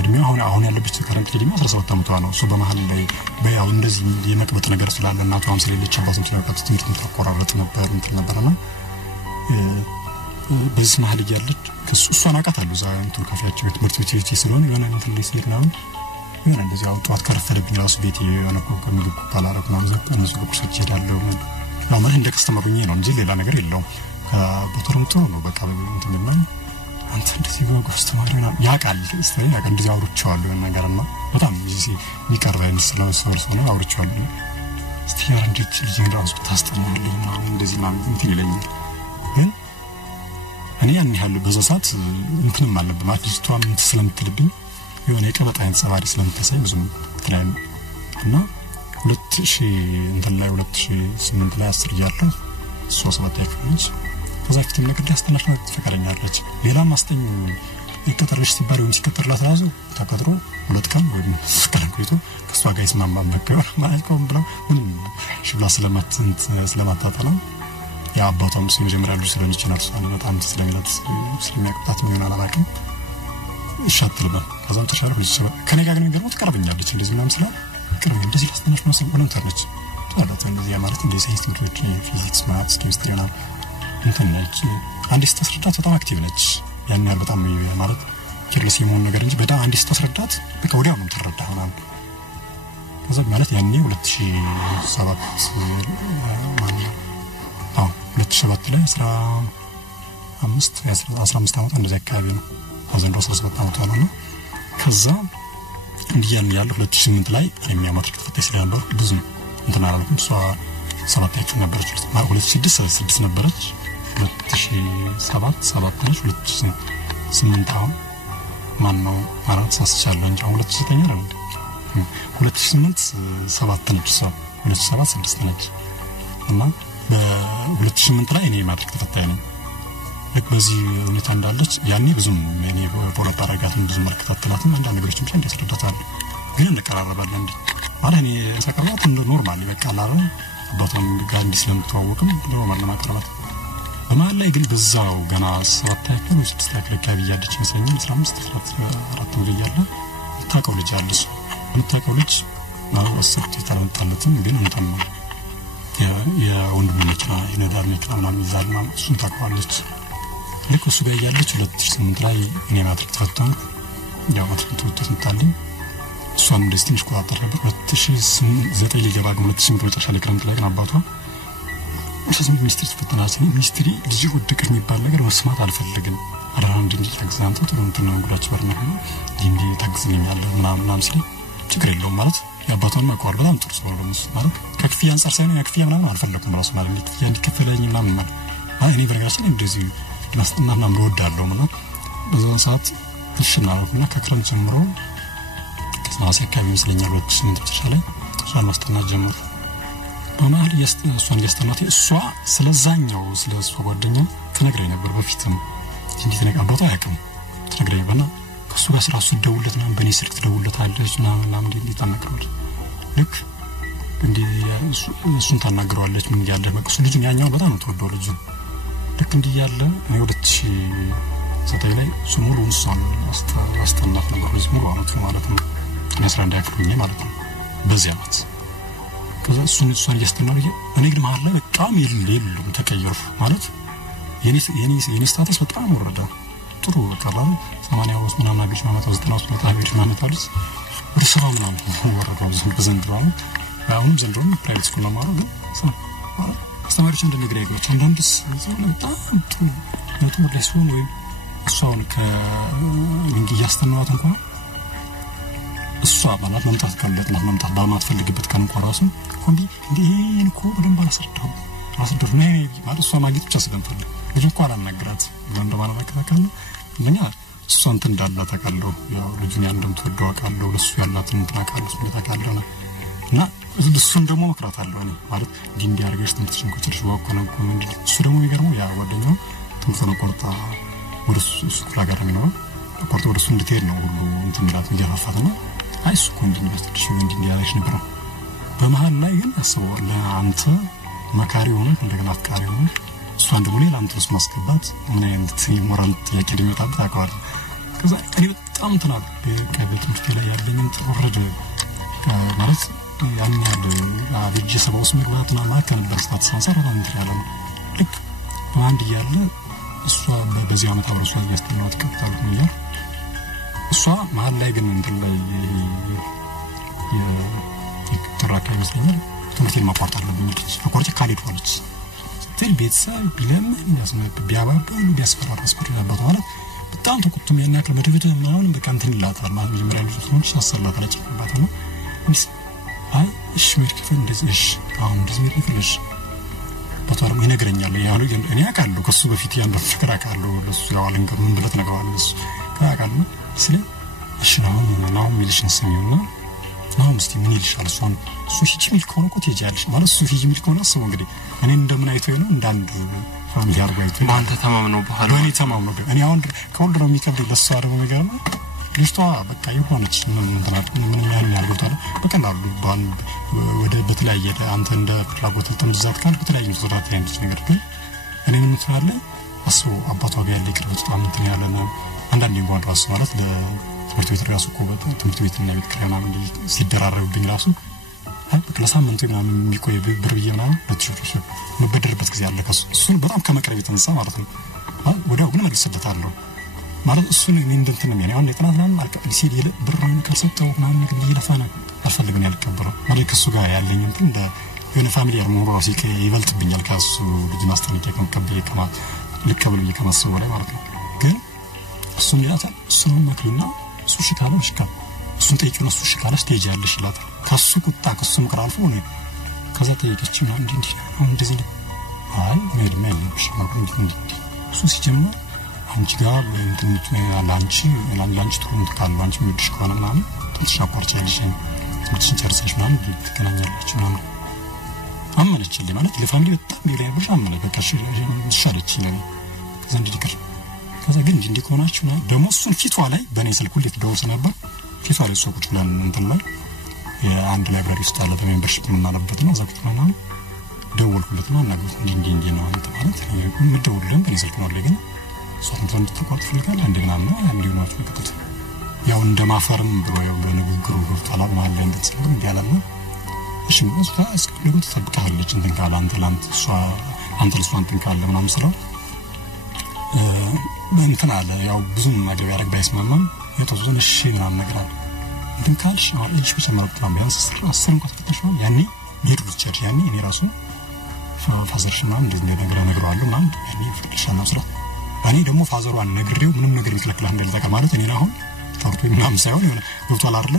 እድሜው አሁን ያለበት ከረንት ሊዲማ 17 ዓመቷ ነው እሱ በመሃል ላይ በያው እንደዚህ የመቅበጥ ነገር ስላለ እናቷም ስለሌለች አባቱም ስለቀጥ ትምህርት ተቆራረጥ ነበር እንትን ነበርና በዚህ መሃል ያለች እሷን አቃታለሁ ዛ እንትን ካፌያቸው ትምህርት ቤት ስለሆነ የሆነ እንትን ላይ ስለሆነ የሆነ እንደዚህ አውጣት ከረፈለብኝ ራሱ ቤት የሆነ ኮሚኒቲ ባላረክ ነው ዘቅ እነሱ ቁርሶች ይሄዳሉ ያው ማለት እንደ ከስተመሩኝ ነው እንጂ ሌላ ነገር የለውም በተሩም ጥሩ ነው በቃ እንትን ነው አንተ እንደዚህ አስተማሪ ነው ያቃል እስቲ ያቃ እንደዚህ አውርቻለሁ ነገርና በጣም እዚህ የሚቀርበው ስለሰው ነው አውርቻለሁ እስቲ ያንቺ ልጅ ራሱ ታስተምራለኝ ነው እንደዚህ ማለት እንትን ይለኛል ግን እኔ ያን ያህል በዛት እንትን ማለት በማትስቷም ስለምትልብኝ የሆነ የቀበጣ አይነት ሰባሪ ስለምትሰይ ብዙም ትራይ እና 2000 እንትን ላይ 2008 ላይ 10 ያለው 37 አይፈንስ ከዛ ፍትም ነገር ያስተናሽ ነው ተፈቀረኛለች ሌላ ማስተኝ ይከተርልሽ ሲባሪው ሲከተርላት ራሱ ተከትሮ 2 ቀን ወይ ስከረን ቆይቶ ከሷ ጋር ይስማማ መከረ ማለት ነው ብለው ምን ሽብላ ስለማታጣላ ያ አባቷም ሲጀምራሉ ስለሚችላል ሰው በጣም ስለሚላት ስለሚያቀጣት ምን አላማቅም ሻትልባ ከዛም ተሻለ ልጅ ከኔ ጋር ግን ገርሞት ቀርበኛለች እንደዚህ ምናምን ስለ ቅርብ እንደዚህ ያስተናሽ ነው ሰው ተርነች ታላታ እንደዚህ ማለት እንደዚህ ኢንስቲትዩት ፊዚክስ ማትስ ኬሚስትሪ እና እንተነች አንዲት ተስረዳት በጣም አክቲቭ ነች ያን ያህል በጣም ማለት ኪርለስ የሆነ ነገር እንጂ በጣም አንዲት ተስረዳት በቃ ወዲያው ነው ተረዳኸና ከዛ ማለት ያኔ 2007 2007 ላይ 15 ዓመት እንደዛ አካባቢ ነው አዘንዶ 17 ዓመት ነው ከዛ እንዲያን ያለው 2008 ላይ የሚያማትሪክ ተፈታኝ ስለነበር ብዙ እንትና አላልኩም እሷ 7 አይቹ ነበረች 2006 ነበረች 2007 ነች 2008 አሁን ማነው አራት ሳስቻለሁ እንጂ 2009 ነው 2008 7 ነች ሰው 2007 6 ነች እና በ2008 ላይ እኔ ማትሪክ ተፈታኝ ነኝ ልክ በዚህ ሁኔታ እንዳለች ያኔ ብዙም እኔ ፖለታ አረጋትን ብዙ መልከታተላትም አንድ ነገሮችን ብቻ እንደተረዳታል ግን እንቀራረባለን እንዴ ማለት እኔ ሰቀራት እንደ ኖርማል ይበቃላል አባቷም ጋር እንዲስለምተዋወቅም ኖርማል ማቀረባት በመሃል ላይ ግን በዛው ገና 7 ያክል 6 ያክል አካባቢ ያለች መሰለኝ 15 14 ነው ያለ ታውቀው ልጅ አለች እንታውቀው ልጅ ነው ወሰድት ታለንታለትም ግን እንተም የወንድም ልጅ ነው የነዳር ልጅ ነው ምናምን ይዛል ማለት እሱን ታውቀዋለች ልክ እሱ ጋር ያለች 2008 ላይ እኔ ማትሪክ ተፈታኝ ያው ማትሪክ ተፈታኝ እሷን እንደዚህ ትንሽ ቁጥጥር ነበር 2009 ሊገባ 2008 መጨረሻ ላይ ክረምት ላይ አባቷ እሺ ሚኒስትሪ ተፈተናች ሚኒስትሪ ልጅ ወደቀች የሚባል ነገር መስማት አልፈልግም አራንድ እንጂ ኤግዛም ተጥሮንተና እንግዳች ወርና እንዴ ታግዝልኛል ምናምን ሲል ችግር የለውም ማለት ያባቷን ማቋር በጣም ጥሩ ሰው ነው ማለት ከክፍያ አንፃር ሳይሆን ያክፍያ ምናምን አልፈለኩም ራሱ ማለት ነው እንዲከፈለኝ ምናምን ማለት እኔ በነገራችን እንደዚህ ማስተማርና ምወዳለው ማለት በዛ ሰዓት ተሽናለሁና ከክረምት ጀምሮ ከሳሴ አካባቢ መስለኛል 2008 ብቻ ላይ እሷን ማስተማር ጀመርኩ በመሃል እሷን ያስተማርኩ እሷ ስለዛኛው ስለሱ ጓደኛ ተነግረኝ ነበር በፊትም እንዴት ነቃቦታ ያቀም ተነግረኝ በና ከሱ ጋር ስራሱ ደውለት ነው በኔ ስልክ ደውለታለች ምናምን እንዴት ታናግረዋለች ልክ እንዴ እሱን ታናግረዋለች ምን ያለ መቅሱ ልጅ ያኛው በጣም ተወደው ልጅ ልክ እንዴ ያለ 2009 ላይ ሙሉ እንሷን አስተናፍ ነበር ሙሉ አመት ማለት ነው 11 ያክሉኝ ማለት ነው በዚህ አመት ከዛ እሱን እያስተናገደ እኔ ግን መሀል ላይ በጣም የሉም ተቀየሩ ማለት የኔ ስታተስ በጣም ወረደ ጥሩ ቀላል 80 ውስጥ ምናምን አገጭ ማመጣው 90 ውስጥ አገጭ ማመጣልስ ወደ 70 ምናምን ወረደው ዘንድሮ አሁንም ዘንድሮ ፕራይቬት ስኩል ነው ማለት ግን አስተማሪዎች እንደነገራቸው አንዳንድስ በጣም ጥሩ ነው ወደ ሰው ወይ እሷን ከሊንክ ያስተናዋት እንኳን እሷ ማለት መምጣት ካለበት መምጣት ባማትፈልግበት ቀን እንኳን ራሱ ኮምቢ እንዴን ኮ በደንብ አስረዳው ነው ማለት እሷ ማግኘት ብቻ ስለምፈልግ ልጅ እንኳን አናግራት እንደማለት አከታከለ ለኛ እሷ እንትን እንዳላት አቃለው ያው ልጅን እንደምትወደው አቃለው ለሱ ያላትን እንታቃለው ስለታቃለው እና እሱን ደግሞ መክራት አለው እኔ ማለት ዲንዲ አርገሽ ትምትሽን ቁጥርሽ ወቆነው ኮሜንት እሱ ደግሞ ይገርመው ያ ጓደኛው ትምሰነ ቆርጣ ወደ እሱ ጋር ነው ቆርጣ ወደ እሱ እንድትሄድ ነው ሁሉ እንትን ይላል እያፋፋተና አይሱ ኮንዲኒስ እንዲያለሽ ነበር በመሃል ላይ ግን አስበው ለአንተ መካሪ ሆነ እንደገና አፍቃሪ ሆነ እሷን ደግሞ ሌላ አንተስ ማስገባት ምን አይነት ሞራል ጥያቄ ሊመጣበት አቋር ከዛ እኔ በጣም ተናብ በቀበጥ ምትክ ላይ ያለኝን ተወረደ ማለት ያን ያለ አብጅ ሰባውስ መግባትና ማከን በስታት ሳንሰራ እንድራለን ልክ በአንድ ያለ እሷ በዚህ አመት አብረሷ ያስተናውት ከፍታል ነው እሷ መሃል ላይ ግን እንትን ላይ የትራካ ይመስለኛል ትምህርቴን ማቋረጥ አለብኝ አቋርጬ ካልሄድኩ ትል ቤተሰብ ቢለምን ያስነብ ቢያባበሉ ቢያስፈራራ አስፈራራበት ማለት በጣም ተቆጥቶም ያን ያክል መድብት ምናምን በቃ እንትን ይላታል ማለት መጀመሪያ ልጅ ስለሆነች አሰላታ ላይ ጨምባት ነው አይ እሺ ምርክፈ እንደዚህ አሁን እንደዚህ ምርክፈሽ በተወርም ይነግረኛል ያሉ እኔ አቃለሁ ከሱ በፊት ያንተ ፍቅር አቃለሁ ለሱ ያዋልን ከምን ብለት ነገራለሁ እሱ አቃለሁ ስለ እሺ ነው ሚሊሽን ሰሚውና ነው እስቲ ምን ይልሻል እሱ ሂጂሚል ኮን እኮ ትሄጃለሽ ማለት እሱ ሂጂሚል ኮን አስበው እንግዲህ እኔ እንደምን አይተው ነው እንዳንድ ፋሚሊ አርጋ አይተው አንተ ተማምነው በኋላ እኔ ተማምነው እኔ አሁን ከወልድ ነው የሚከብድ ለሱ አረበ ነገር ነው ልጅቷ በቃ የሆነች ምን ያን ያርገውታል በቀላሉ ባል ወደ በተለያየ አንተ እንደ ፍላጎት ተምዛት ካል በተለያየ ተዛት ያንቺ ነገር ግን እኔ ምን ትላለ አስበው አባቷ ጋር ያለ ቅርበት በጣም እንትን ያለና አንዳንዴ እንኳን ራሱ ማለት ለትምህርት ቤት ራሱ እኮ ትምህርት ቤትና ቤት ክራና ምን ሲደራረብብኝ ራሱ ለሳምንቱ ምናምን የሚቆይ ብር ይየናል በትሽርሽ መበደርበት ጊዜ አለ ከሱ በጣም ከመቅረብ የተነሳ ማለት ነው ወዲያው ግን መልሰደታለሁ ማለት እሱን እኔ እንደንትን ነው ያኔ አሁን ለጥናት ምናምን አልቀበል ሲል ብሩን ካልሰጠው ምናምን ነገር ይለፋና አልፈልግም ያልቀበለው ማለት ከሱ ጋር ያለኝ እንትን እንደ የሆነ ፋሚሊያር ሞሮ ሲከ ይበልጥብኛል ከሱ ልጅ ማስተናገድ ከመቀበል ከማ ልቀበል ከማሰብ ላይ ማለት ነው ግን እሱን ይላታል እሱን ማክሪና እሱ ሽካለው ሽካ እሱን ጠይቂው እሱ ሽካለሽ ትሄጃለሽ ይላታል ከሱ ቁጣ ከሱ ምክር አልፎ ነው ከዛ ጠይቂች ነው እንዴ አሁን እንደዚህ ነው አይ ሜልሽ ነው እንዴ እሱ ሲጀምር አንቺ ጋር እንትን ላንቺ ትሩንት ካለው አንቺ ምድሽ ከሆነ ማለት ተሻቆርቻለሽ ትምትሽን ጨርሰሽ ማለት ትገናኛለች ማለት አመነችልኝ ማለት ለፋሚሊ በጣም ቢላይ ብቻ አመነ በቃ ሻለች ነው ዘንድ ዲክር ከዛ ግን እንዲቆናችሁ ነው ደሞ እሱን ፊቷ ላይ በኔ ስልክ ሁሉ ተደውስ ነበር ፊቷ ላይ ሶቁት ብለን እንትን ላይ የአንድ ላይብራሪ ውስጥ አለ በሜምበርሺፕ ምናለበት ነው ዘግተናና ደውልኩለትና እናገሩት እንዴ ነው ማለት ምደውልልን በኔ ስልክ ነው ለገና ሶንተን ተቆጥ ፍልካል እንደገና ነው እንዲሁ ነው ተከተ ያው እንደማፈርም ብሎ ያው በንግግሩ ገብቷል ማለት እንደተሰማ እንዲያላና እሺ ነው ታስክ ነው ተፈቅታለች እንትን ካለ አንተ ለሷን እንትን ካለ ምናምን ስለው እንትን አለ ያው ብዙም ነገር ያደርግ ባይስማማም የተወሰነ እሺ ምናምን ነገር አለ እንትን ካልሽ አሁን እሺ በሰማርኩት ነው ቢያንስ 10 እንኳን ተከታሽው ያኔ ሄድኩት ቸርች ያኔ እኔ ራሱ ፋዘርሽና እንደዚህ ነገር አለው ማለት ያኔ ፍቅርሻና ስራ እኔ ደግሞ ፋዘሯን ነግሬው ምንም ነገር ይስለክላል እንደልታቀ ማለት እኔ አሁን ታርቱ ምናምን ሳይሆን የሆነ ገብቷል አይደለ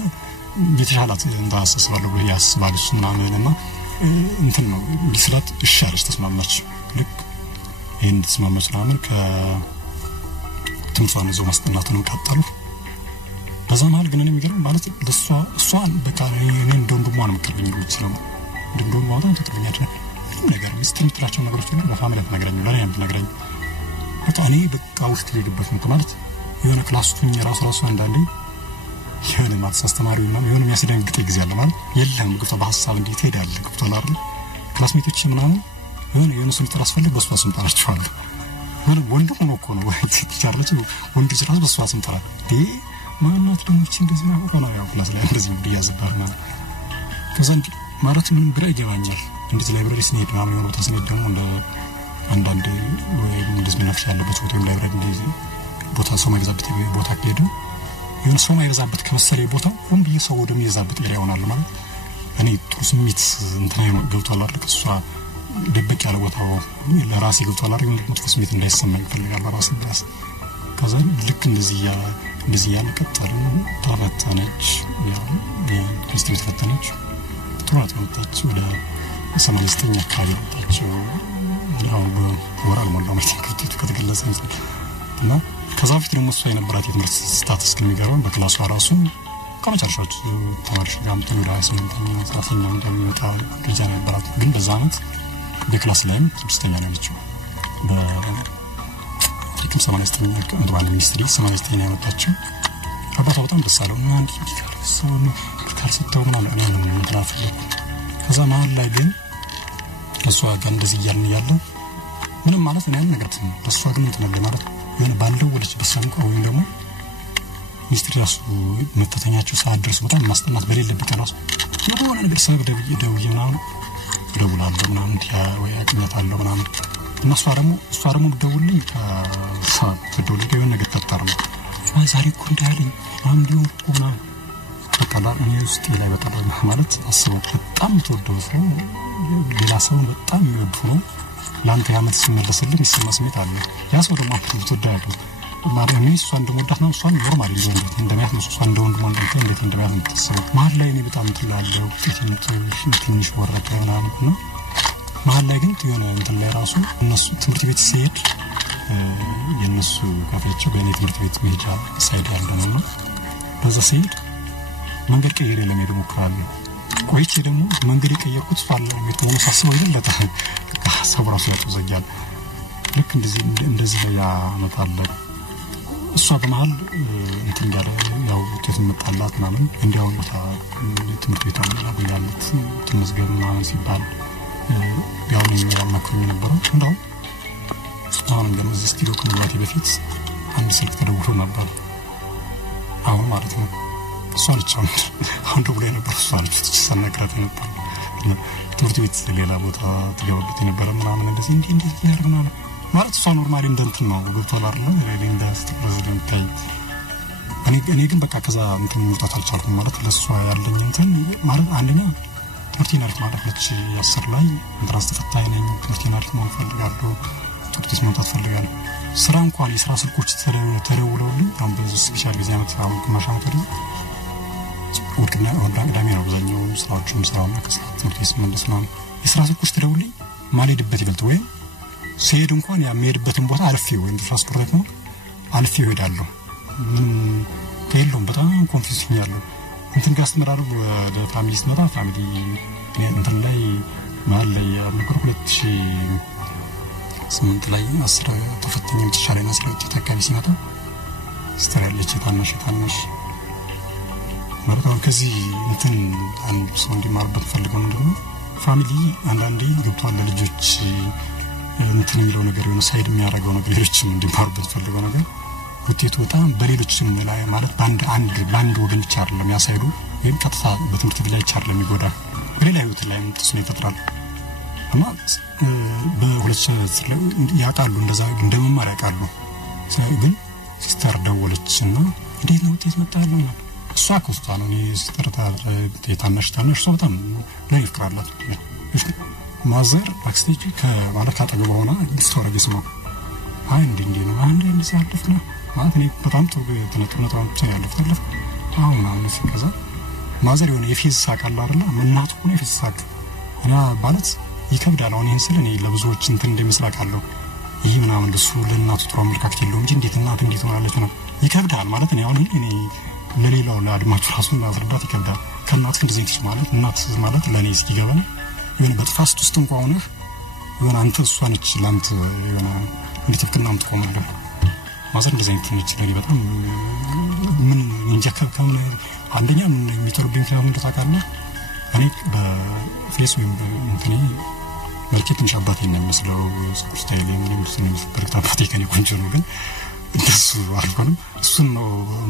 የተሻላት እንዳስስባለሁ ያስባልሽ ምናምንና እንትን ነው ሊስላት እሻለሽ ተስማማች ልክ ይሄን ተስማማች ምናምን ከትምሷን ይዞ ማስጠናቱን ቀጠሉ በዛ መሃል ግን እኔ የሚገርም ማለት እሷን በቃ እኔ እንደውም ነው መከረኝ ነው ይችላል እንደውም ማውጣት ተጥብኛች ነገር ምስትንትራቸው ነገሮች ነው ለፋሚሊ ተነግረኝ ለኔ አንተ ነግረኝ በቃ እኔ በቃ ውስጥ ልግበት ነው ማለት የሆነ ክላስ ውስጥ ራሱ አንዳንዴ የሆነ ማለት አስተማሪው እና የሆነ የሚያስደንግጥ ጊዜ አለ ማለት የለም ግብታ በሐሳብ እንዴት ሄዳል ግብታው አይደል ክላስ ሜቶች ምናምን የሆነ ስም ጥራ አስፈልግ በሷ ስም ጠራቸዋል ወንድ ሆኖ እኮ ነው ቲቸርለች ወንድ ራሱ በሷ ስም ጠራ ማናት ደግሞ እንደዚህ ነው ሆኖ ያው ክላስ ላይ እንደዚህ ብያዝባርና ከዛን ማለት ምንም ግራ ይገባኛል እንዴት ላይብረሪ ስንሄድ ምናምን የሆነ ቦታ ስንሄድ ደግሞ እንደ አንዳንድ ወይም እንደዚህ ምናምን ያለበት ቦታ ወይም ላይብረሪ እንደዚህ ቦታ ሰው ማይበዛበት ቦታ ከሄድን የሆነ ሰው ማይበዛበት ከመሰለኝ ቦታ ሁን ብዬ ሰው ወደሚበዛበት ኤሪያ ይሆናል ማለት እኔ ጥሩ ስሜት እንትን ገብቷል አይደል ከሷ ደብቅ ያለ ቦታው ለራሴ ገብቷል አይደል መጥፎ ስሜት እንዳይሰማኝ ፈልጋለሁ ራሴ ራስ ከዛ ልክ እንደዚህ ያለ ቀጠል ተፈተነች ያ የክርስቲያን ተፈተነች ጥራት ወጣች ወደ 89 አካባቢ ወጣች ያው በወራል ሞላው ማለት ከተገለጸ እና ከዛ በፊት ደግሞ እሷ የነበራት የትምህርት ስታተስ ከሚገርም በክላሷ ራሱ ከመጨረሻዎቹ ተማሪዎች ጋር ምትሉ 28ኛ 30ኛ እንደሚወጣ ልጅ ነበራት ግን በዛ አመት በክላስ ላይም 6ኛ ነው ያለችው በትክክል 89 መድባለ ሚኒስትሪ 89 ያመጣችው አባቷ በጣም ደስ አለው እና አንድ ሰው ከርሰተው ምናምን ነው ምድራፍ ከዛ መሀል ላይ ግን እሷ ጋር እንደዚህ እያለ ምንም ማለት ነው ያን ነገር ተሷ ግን እንትን ማለት የሆነ ባልደወለች በሰንቆ ወይም ደግሞ ሚኒስትሪ ራሱ መተተኛቸው ሰዓት ድረስ በጣም ማስጠናት በሌለበት ራሱ የሆነ ነገር ሰበብ ደውዬ ምናምን ደውላለሁ ምናምን ወይ አቅኛታለሁ ምናምን እና እሷ ደግሞ ደውልልኝ ከደውልልኝ የሆነ ነገር ተጣጣሩ አይ ዛሬ እኮ እንዳለኝ አንዱ ምናምን በቃላ እኔ ውስጥ ላይ በጣም ማለት አስበው በጣም ተወደው ሰው ሌላ ሰው በጣም የሚወድ ነው ላንተ ያመት ሲመለስልኝ ይሰማ ስሜት አለ ያ ሰው ደግሞ ተወዳጅ ማለት ነው እሷ እንደሞዳት ነው እሷን ኖርማል እንደሚያት ነው እሷ እንደወንድ ወንድ እንዴት እንደሚያት ነው ተሰው መሀል ላይ እኔ በጣም ትላለሁ ትንሽ ወረቀ ምናምን ነው መሀል ላይ ግን የሆነ እንትን ላይ ራሱ እነሱ ትምህርት ቤት ሲሄድ የነሱ ካፌቸው በእኔ ትምህርት ቤት መሄጃ ሳይድ ያለው ነው በዛ ሲሄድ መንገድ ቀይሬ ለመሄድ ሞክራለሁ ቆይቼ ደግሞ መንገድ ቀየርኩት ፋለ ነው ሳስበው ይለታ ሀሳብ ራሱ ያተዘጋል ልክ እንደዚህ ያመጣለ እሷ በመሃል እንትን ጋር ያው ተስመጣላት ምናምን እንዲያው ትምህርት ቤት አመላልኩላት ተመዝገብ ምናምን ሲባል ያው ነው ያማክሩኝ ነበር እንደው አሁን እንደዚህ ስቱዲዮ ከመግባቴ በፊት አንድ ስልክ ተደውሎ ነበር አሁን ማለት ነው እሷ ልቻን አሁን ደውሎ ነበር እሷ ልጅ ተሰናክራት ነበር ትምህርት ቤት ሌላ ቦታ ተገባበት ነበር ምናምን እንደዚህ ያርግና ማለት እሷ ኖርማሊ እንደንትን ነው ገብቷል አይደል እንደ ፕሬዝዳንት ታይ እኔ ግን በቃ ከዛ እንትን መውጣት አልቻልኩም ማለት ለሷ ያለኝ እንትን ማለት አንደኛ ትምህርቴን አሪፍ ማለት ለች 10 ላይ ኢንትራንስ ተፈታኝ ነኝ ትምህርቴን አሪፍ ማለት ፈልጋለሁ ትምህርቴን መውጣት ፈልጋለሁ ስራ እንኳን የስራ ስልኮች ተደውለውልኝ አሁን በዚህ ስፔሻል ጊዜ አመት አሁን ማሻሻል ተደረገ ወርቅና ወዳዳሚ ነው አብዛኛው ስራዎችም ስራውና ከትምህርት ቤት መለስ ነው የስራ ስልኮች ተደውልኝ ማልሄድበት ይበልጥ ወይ ሲሄድ እንኳን ያመሄድበትን ቦታ አልፌው ወይም ትራንስፖርት ነው አልፌው ሄዳለሁ ምን ከየለውም በጣም ኮንፊውዝኝ ያለው እንትን ጋር አስተምራለሁ ወደ ፋሚሊ ስመጣ ፋሚሊ እንትን ላይ መሀል ላይ ያመከሩ 2008 ላይ 10 ተፈተኛ ተሻለና 12 ተካቢ ሲመጣ ስተራለች ታናሽ ማለት ነው ከዚህ እንትን አንድ ሰው እንዲማርበት ፈልገው ነው ደግሞ ፋሚሊ አንዳንዴ ገብቷል ለልጆች እንትን የሚለው ነገር የሆነ ሳይድ የሚያደርገው ነገር ሌሎችም እንዲማርበት ፈልገው ነገር ውጤቱ በጣም በሌሎችም ላይ ማለት ባንድ ወገን ብቻ አይደለም ያሳይዱ ወይም ቀጥታ በትምህርት ቤት ላይ ብቻ አይደለም ይጎዳ በሌላ ህይወት ላይ ተስኖ ይፈጥራል እና በሁለት ያቃሉ እንደዛ እንደመማር ያቃሉ ግን ሲስተር ደወለችና እንዴት ነው ውጤት መጣለው እሷ ኮስታ ነው ሲስተር ታናሽ ሰው በጣም ላይ ይፍራላት ማዘር አክስቴ ከማለት አጠገብ ሆና ዲስቶራጅ ስማ አንድ ነው እንደዚህ ያለፍና ማለት እኔ በጣም ጥሩ ተነጥነታው ያለፍታለፍ አሁን ማለት ከዛ ማዘር የሆነ የፊዝ ሳቃላ አይደል እናቱ ነው የፊዝ ሳቅ እና ማለት ይከብዳል አሁን ይሄን ስለ እኔ ለብዙዎች እንትን እንደምስራቃለሁ ይሄ ምናምን ደሱ ለእናቱ ጥሩ አመልካከት የለውም እንጂ እንዴት ሆናለች ነው ይከብዳል ማለት እኔ አሁን እኔ ለሌላው ለአድማጭ ራሱን ማስረዳት ይከብዳል ከእናት እንደዚህ ትሽ ማለት እናት ማለት ለኔ እስኪገባኝ የሆነ በጥፋስት ውስጥ እንኳን ሆነ የሆነ አንተ እሷን ይችላልት የሆነ እንድትከናም ተቆመለ ማዘር እንደዚህ አይነት ይችላል በጣም ምን እንጀከብ ከምን አንደኛ ምን የሚጠሩብኝ ፍራም እንደታውቃለህ እኔ በፌስቡክ እንትኔ ማርኬቲንግ ሻባቴ ነው የሚመስለው ስታይል የሚመስለው በርካታ ከኔ ቆንጆ ነው ግን እንደሱ አልሆነም እሱን ነው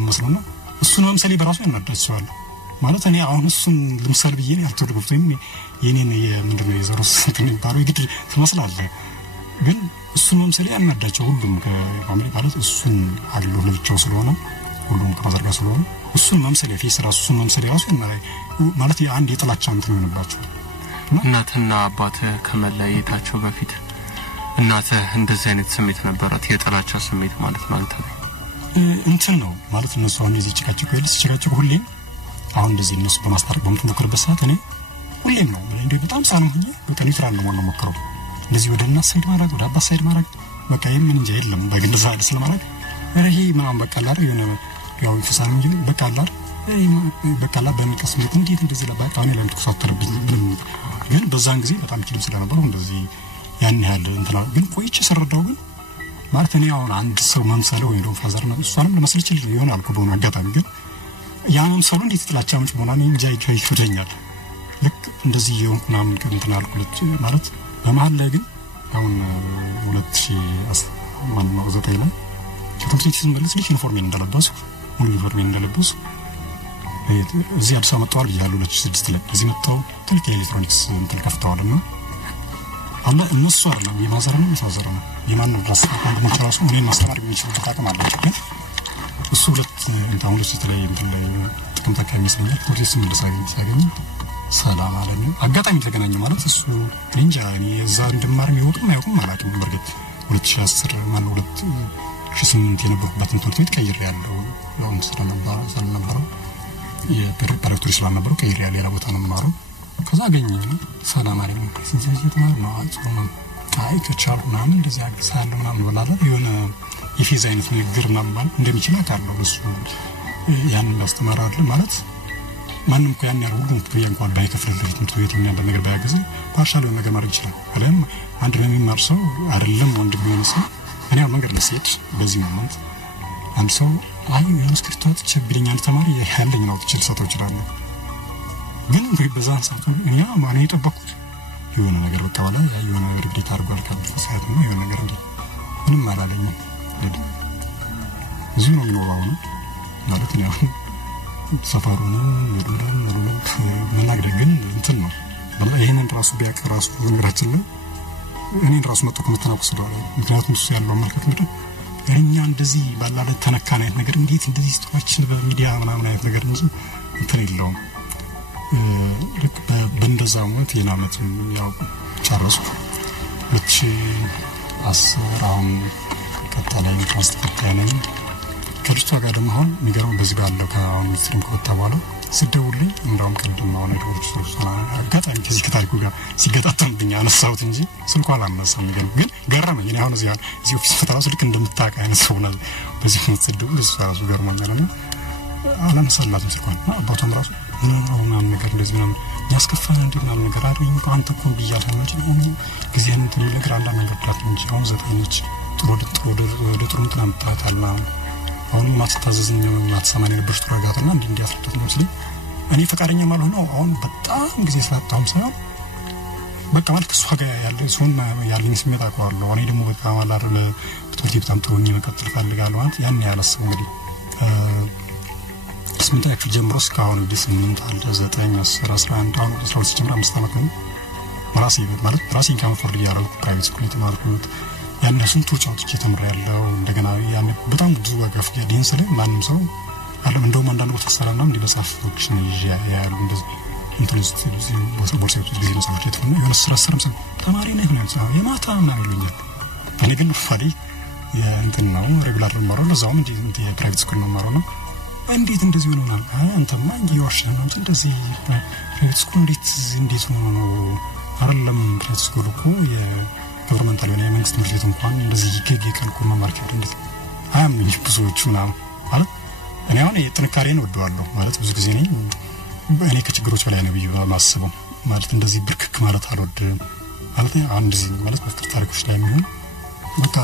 መስሎና እሱን መምሰሌ በራሱ ያናዳቸዋል ማለት እኔ አሁን እሱን ለምሳሌ ብዬ ነው አልተወደድኩትም የኔን የምንድነው የዘሮስ እንትን ግድ ትመስላለህ ግን እሱን መምሰል ያናዳቸው ሁሉም ከአሜሪካ ማለት እሱን አለው ለብቻው ስለሆነ ሁሉም ከማዘርጋ ስለሆነ እሱን መምሰል የፊስ ራሱ እሱን መምሰል ራሱ ማለት የአንድ የጥላቻ እንትን ይሆንባቸው እናትና አባቴ ከመለየታቸው በፊት እናቴ እንደዚህ አይነት ስሜት ነበራት የጥላቻ ስሜት ማለት ነው አንተ እንትን ነው ማለት እነሱ አሁን እዚህ ጭቃጭቆ ሁሌም አሁን እንደዚህ እነሱ በማስታረቅ በመሞከርበት ሰዓት እኔ ሁሌም ነው እንዴ በጣም ሳንም ሆኜ በቃ ኒውትራል ነው ማለት ሞከረው እንደዚህ ወደ እናት ሳይድ ማድረግ ወደ አባት ሳይድ ማድረግ በቃ የምን እንጂ የለም በግንዛ አይደል ስለማድረግ ረሂ ምናምን በቃ አላር የሆነ ያው ፍሳን እንጂ በቃ አላር በቃ አላር በሚቀስ እንዴት እንደዚህ ለባጣ ነው ለምን ተሳተረብኝ ግን በዛን ጊዜ በጣም ችግር ስለነበረው እንደዚህ ያን ያህል እንትና ግን ቆይቼ ሰረዳው ግን ማለት እኔ አሁን አንድ ሰው መምሰለው ወይ ደግሞ ፋዘር ነው እሷንም ለመስል ይችላል ይሆናል እኮ በሆነ አጋጣሚ ግን ያ መምሰሉ እንዴት ጥላቻ ምንጭ ሆናኔ እንጃ ይችላል ልክ እንደዚህ የሆንኩና ምን እንትና አልኩት ማለት በመሃል ላይ ግን አሁን 2019 ላይ ከትምህርት ስንመለስ ልጅ ዩኒፎርም እንደለበሱ ሙሉ ዩኒፎርም እንደለበሱ እዚህ አዲስ አበባ መጥተዋል ይላሉ 2006 ላይ እዚህ መጥተው ትልቅ ኤሌክትሮኒክስ እንትን ከፍተዋልና አለ እነሱ አይደለም የማዘርና የፋዘር ነው የማንም ራስ አንድ ራሱ እኔን ማስተማር የሚችል ተቃቀም አላቸው ግን እሱ ሁለት እንታውን ለዚህ ላይ እንትን ላይ ጥቅም ተካይ መስለኛል ፕሮሰስ እንደሳገኝ ሰላም አለኝ አጋጣሚ ተገናኘ ማለት እሱ እንጃ እኔ እዛ እንደማር የሚወቅም አይወቅም አላውቅም በርግጥ 2010 ማን 2008 የነበርኩበት ትምህርት ቤት ቀይሬ ያለው ያው ስለነበረ የፕሪፓራቶሪ ስለነበረ ቀይሬ ያለው ሌላ ቦታ ነው የምማረው ከዛ አገኘኝ ሰላም አለኝ ስለዚህ ነው አጽኖ አይ ከቻል ምናምን እንደዚህ አግሳለሁ ምናምን ወላላ የሆነ የፊዝ አይነት ንግግር ምናምን እንደሚችል አውቃለሁ እሱ ያን እንዳስተማር አይደል ማለት ማንም እኮ ያን ያለው ሁሉም ክፍያ እንኳን ባይከፍልልህ ትምህርት ቤት የሚያንበ ነገር ባያገዝ ፓርሻል ነገር ማድረግ ይችላል አይደል አንድ ነው የሚማርሰው አይደለም ወንድ ቢሆንስ እኔ አሁን ነገር ለሴት በዚህ ሞመንት አንድ ሰው አይ የስክሪፕቶት ቸብልኛል ተማሪ ያለኝ ነው ተችልሰቶች ይችላል ግን በዛን ሰዓት እኔ ማን የጠበቁት የሆነ ነገር በቃ ወላ የሆነ ነገር ግዴታ አድርጓል ከሰዓት ነው የሆነ ነገር እንደ ምንም አላለኝም እዚህ ነው የሚኖረው ማለት ነው ሰፈሩ ነው መናገር ግን እንትን ነው ይሄንን ራሱ ቢያቀ ራሱ ነገራችን ነው እኔን ራሱ መጥቶ ከመተናቆስ ደው ምክንያቱም እሱ ያለው መልከት ምንድነው እኛ እንደዚህ ባላለ ተነካና አይነት ነገር እንዴት እንደዚህ ስቶችን በሚዲያ ምናምን አይነት ነገር እንጂ እንትን የለውም ልክ በእንደዛ ሞት የናመት ያው ጨረስኩ 2010 አሁን ቀጣላይ ማስተካከያ ከድስቷ ጋር ደግሞ አሁን የሚገርም በዚህ ባለው ከአሁን ሚኒስትርም ከወጣ በኋላ ስደውልኝ እንደውም ቀድም አሁን ነገሮች ተወሰነ አጋጣሚ ከዚህ ከታሪኩ ጋር ሲገጣጠምብኝ አነሳሁት እንጂ ስልኳ አላነሳም ግን ገረመኝ እኔ አሁን እዚህ ኦፊስ ፈታው ልክ እንደምታውቅ አይነት ሰው ነው በዚህ ምትደውል እሱ ራሱ ገርሞኛልና አላነሳላትም ስልኳን አባቷም ራሱ ምናምን ነገር እንደዚህ ምናምን ያስከፋን እንዴ ምናምን ነገር አድርገኝ አንተ እኮ ብያለሁ እንጂ አሁን ጊዜን እንትን ነገር አንዳንድ ነገር ዳት እንጂ አሁን ዘጠኝች ጥሩ እንትን አምጣታልና አሁን ማስተዛዘኝ ማተሰማኝ ነበር ተረጋጋትና እንዲያፈርጡት ነው ስለዚህ እኔ ፈቃደኛ ማለት ነው አሁን በጣም ጊዜ ሰጣም ሳይሆን በቃ ማለት እሱ ጋር ያለ ሰውና ያለኝ ስሜት አውቀዋለሁ እኔ ደግሞ በጣም አላረለ ትምህርት በጣም ጥሩኝ መቀጠል ፈልጋለሁ ማለት ያን ያላስብ እንግዲህ ስምንት አክል ጀምሮ እስካሁን እንግዲህ 8 አለ 9 10 11 አሁን 12 ጀምሮ 5 አመት ነው ራሴን ካመፈርድ ያለው ፕራይቬት ስኩል ተማርኩት ያን ስንቱ ጫውቶች ተምሬያለሁ እንደገና ያን በጣም ብዙ ዋጋፍ ያዲን ስለ ማንም ሰው አለም እንደውም አንዳንድ ቦታ ሰራና እንዲ በጻፎች ነው ያያሉ እንደዚህ ኢንተረስት ቦርሳዎች ጊዜ ነው ሰዎች የተሆነ የሆነ ስራሰርም ሰው ተማሪ ነህ ነው የማታ ማን ይሉኛል እኔ ግን ፋዲ የእንትን ነው ሬጉላር ነው ለዛው እንዲ ፕራይቬት ስኩል ነው ማረው ነው እንዴት እንደዚህ ሆነና አንተማ እንዲዋሽ ነው እንደዚህ ፕራይቬት ስኩል እንዴት ነው አይደለም ፕራይቬት ስኩል እኮ የገቨርንመንታል የሆነ የመንግስት ትምህርት ቤት እንኳን እንደዚህ ይከልኩ መማር እንዴት አያምኝ ብዙዎቹ ነው ማለት እኔ አሁን የጥንካሬን ወደዋለሁ ማለት ብዙ ጊዜ ነኝ እኔ ከችግሮች በላይ ነው ብዬ ማስበው ማለት እንደዚህ ብርክክ ማለት አልወድም ማለት አንድ ዚህ ማለት በፍቅር ታሪኮች ላይ ምን በቃ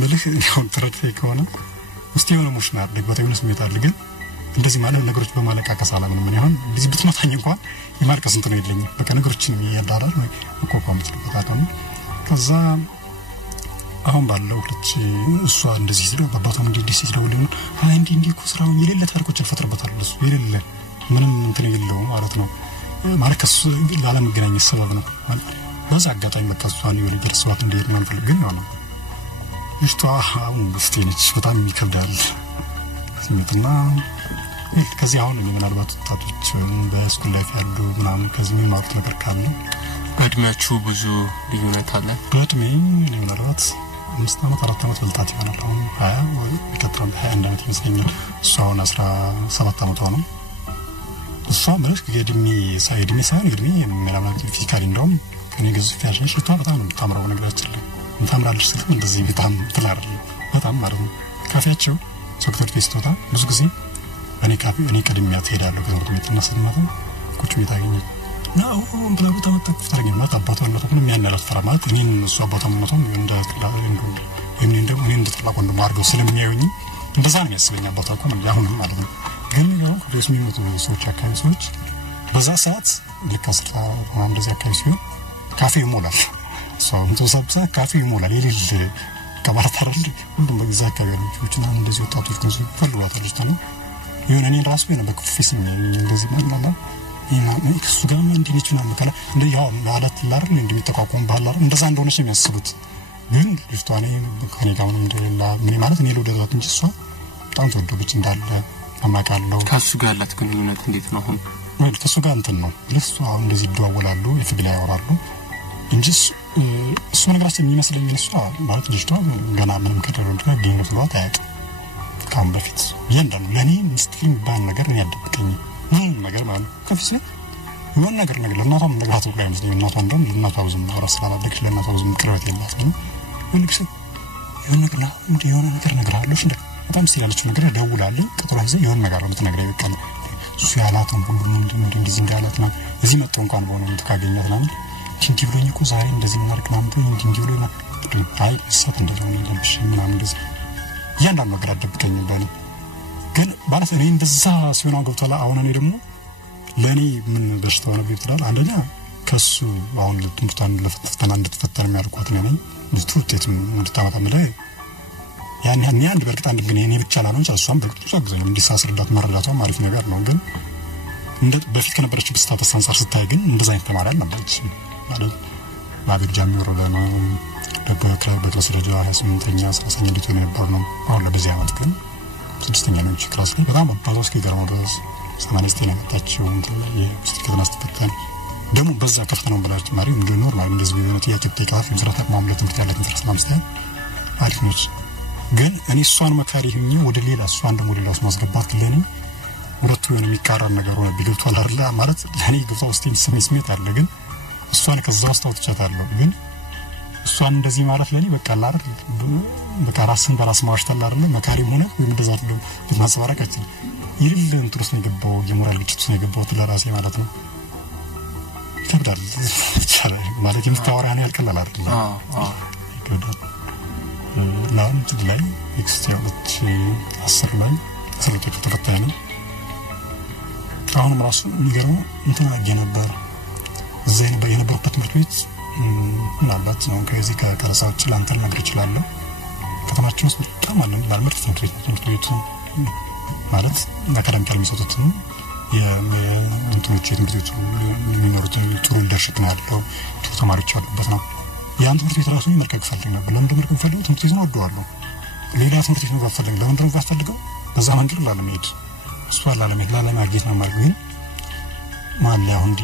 ምልህ ያው ተረድተህ ከሆነ ውስጥ የሆነ ሞሽን አድርግ በተዩነስ ስሜት አድርግ እንደዚህ ማለት ነገሮች በማለቃቀስ አላምን ምን ይሆን እንደዚህ ብትመታኝ እንኳን የማልቀስ እንትን የለኝም በቃ ነገሮችን ያዳራል ወይ መቆቋም ትልበታታም ከዛ አሁን ባለው ልጅ እሷ እንደዚህ ሲለው በአባቷም እንደዚህ ሲደውልኝ አይ እንዲ እኮ ስራውን የሌለ ታሪኮችን ፈጥረበታል እሱ የሌለ ምንም እንትን የለው ማለት ነው ማለት ከሱ ላለመገናኘት ሰበብ ነው በዛ አጋጣሚ በቃ እሷን የሆነ ደርሷት እንዴት ነው አንፈልግ ግን ነው ይስቷ አሁን በስቴንች በጣም ይከብዳል ስሜትና ከዚህ አሁን ምናልባት ወጣቶች በስኩል ላይፍ ያሉ ምናምን ከዚህ የሚማሩት ነገር ካለ እድሜያችሁ ብዙ ልዩነት አለ በእድሜ ምናልባት 5 ዓመት 4 ዓመት በልጣት ይሆናል አሁን 20 ወይ ከትራም 21 ዓመት ይመስለኛል እሷ አሁን 17 ዓመቷ ነው እሷ ማለት የእድሜ ሳይሆን እድሜ ምናልባት ፊዚካሊ እንደውም ከኔ ግዙፍ ያለሽ ልቷ በጣም ታምራው ነገር አይችልም እንታምራለች ስለ እንደዚህ በጣም ትላር በጣም ማለት ነው ካፌያቸው ዶክተር ቴስቶታ ብዙ ጊዜ እኔ ቀድሚያ ትሄዳለሁ ከትምህርት ቤት እና ስንመጣ ቁጭ ቤት አገኘ ነው ብላው ተመጣጣ ፍተረኝነት አባቷ ነው ተቆም ያናላት ፈራማት እኔን እሱ አባቷ ነው እኔ እንደተላቆ እንደማርገው ስለሚያዩኝ እንደዛ ነው የሚያስበኝ አባቷ እኮ ነው ያሁንም ማለት ነው ግን ያው ከደስ የሚመጡ ሰዎች አካባቢ ሰዎች በዛ ሰዓት ለካስታ ማን እንደዛ አካባቢ ሲሆን ካፌ ይሞላል ሰው ተሰብሰ ካፌ ይሞላል የሌለ ከማርታ አይደል ሁሉም በዛ አካባቢ ልጆችና እንደዚህ ወጣቶች ግን ፈልዋታለች ታዲያ የሆነ እኔን ራሱ የሆነ በክፍፊስ እንደዚህ ማንላላ ይሄን እሱ ጋር እንዲነችና መከላ እንደ ያው ማለት ላር እንደሚተቋቋም ባህላር እንደዛ እንደሆነች የሚያስቡት ግን ልጅቷኔ ከኔ ጋር ምንም እንደሌላ ምን ማለት እኔ ለወደዳት እንጂ እሷ በጣም ተወደደች እንዳለ አማቃለሁ ከሱ ጋር ያላት ግንኙነት እንዴት ነው አሁን ወይ ከሱ ጋር እንትን ነው ለሱ አሁን እንደዚህ ይደዋወላሉ የፍቅር ያወራሉ እንጂ እሱ ነገራችን የሚመስለኝ እሷ ማለት ልጅቷ ገና ምንም ከደረው ጋር ግንኙነት ነው ታያቅ ካም በፊት ያንዳንዱ ለኔ ሚስጥር ባል ነገር ነው ያደብቀኝ ምን ነገር ማለት ከፍሴ ምን ነገር ለእናቷም ነገራት ብላ ይመስለኝ እናቷ እንደም ለእናቷ ብዙም አራስ ስላላደግሽ ለእናቷ ብዙም ቅርበት የላትም ወልክስ የሆነ ነገር ነግራለች እንደ በጣም ሲላልች ነገር ደውላለች ቀጥታ ይዘ የሆነ ነገር ነው የምትነግረኝ በቃ እሱ ያላተም ሁሉ እንደዚህ እንዳላትና እዚህ መጥቶ እንኳን በሆነ ምትካገኛት ማለት እንጂ ብሎኝ እኮ ዛሬ እንደዚህ እናርግ ማለት እንጂ ብሎ ነው አይ ሰት እንደሆነ እንደምሽ ምናምን እንደዚህ ያንዳንዱ ነገር አደብቀኝ ባለ ግን ማለት እኔ እንደዛ ሲሆን አገብቷላ አሁን እኔ ደግሞ ለኔ ምን በሽታው ነው ይብታል አንደኛ ከሱ አሁን ለትምርታን ለፈተና እንድትፈተር የሚያርቋት ነው ልትውጤት እንድታመጣ ማለት ያን አንድ በርግጥ አንድ ግን እኔ ብቻ ላለው እሷም በርግጥ ብዙ ጊዜ ነው እንዲሳስርዳት ማረዳቷም አሪፍ ነገር ነው ግን እንደ በፊት ከነበረችው ስታተስ አንፃር ስታይ ግን እንደዛ አይነት ተማሪ አልነበረች ማለት ማገጃ የሚወረደ ነው በክላስ በተወሰደ 28ኛ 30ኛ እንድትሆን ነበር ነው አሁን ለበዚህ አመት ግን 6ኛ ነው ክላስ ላይ በጣም ባዛስ ከገርማው ድረስ 89 ያመጣችው የስቲከትና ስትፈተን ደግሞ በዛ ከፍተናው በላች ማሪ ምንድን ነው ኖርማል እንደዚህ የሆነ ጥያቄ ተጠቃፊ መስራት ማምለት ትምህርት ያለ ኢንተረስት ማምስታን አሪፍ ነች ግን እኔ እሷን መካሪ ሆኜ ወደ ሌላ እሷን ደግሞ ወደ ሌላው ማስገባት ለኔ ሁለቱ የሆነ የሚቃረን ነገር ሆነ ቢገብቷል አይደል ማለት ለኔ ገብቷ ውስጥ ስሜት አለ ግን እሷን ከዛው አስተውጥቻታለሁ ግን እሷን እንደዚህ ማለት ለኔ በቃ አይደል በቃ ራስን በራስ ማሽታል አይደል መካሪም ሆነ ወይ እንደዛ አይደለም ለማስባራካችን ይልል እንትሮስ ነው የገባው የሞራል ግጭት ነው የገባው ለራሴ ማለት ነው ይከብዳል ማለት የምታወራ ነው ያልቀላል አይደል ይከብዳል ላንት ላይ ኤክስትራክት 10 ላይ ስለዚህ ተፈታኝ አሁንም ራሱ የሚገርመው እንትን አገኘ ነበር ዘይን በየነበረበት ትምህርት ቤት ምናልባት ነው ከዚህ ከቀረሳዎች ላንተን ነገር ይችላል ከተማችን ውስጥ በጣም አለ ማለት ትምህርት ቤት ማለት አካዳሚካል የሚሰጡት የእንትኖች ትምህርት ቤት የሚኖሩት ጥሩ ሊደርሽፕ ነው ያለው ተማሪዎች ያሉበት ነው ያን ትምህርት ቤት ራሱ መልቀቅ ፈልግ ነበር ለምን መልቀቅ ፈልግ ትምህርት ቤቱን ወደዋለሁ ሌላ ትምህርት ቤት ነው ፈልግ ለምን ደግሞ ፈልገው በዛ መንገድ ላለመሄድ እሱ ላለመሄድ ላለማግኘት ነው ማለት ግን ማለ አሁን ዲ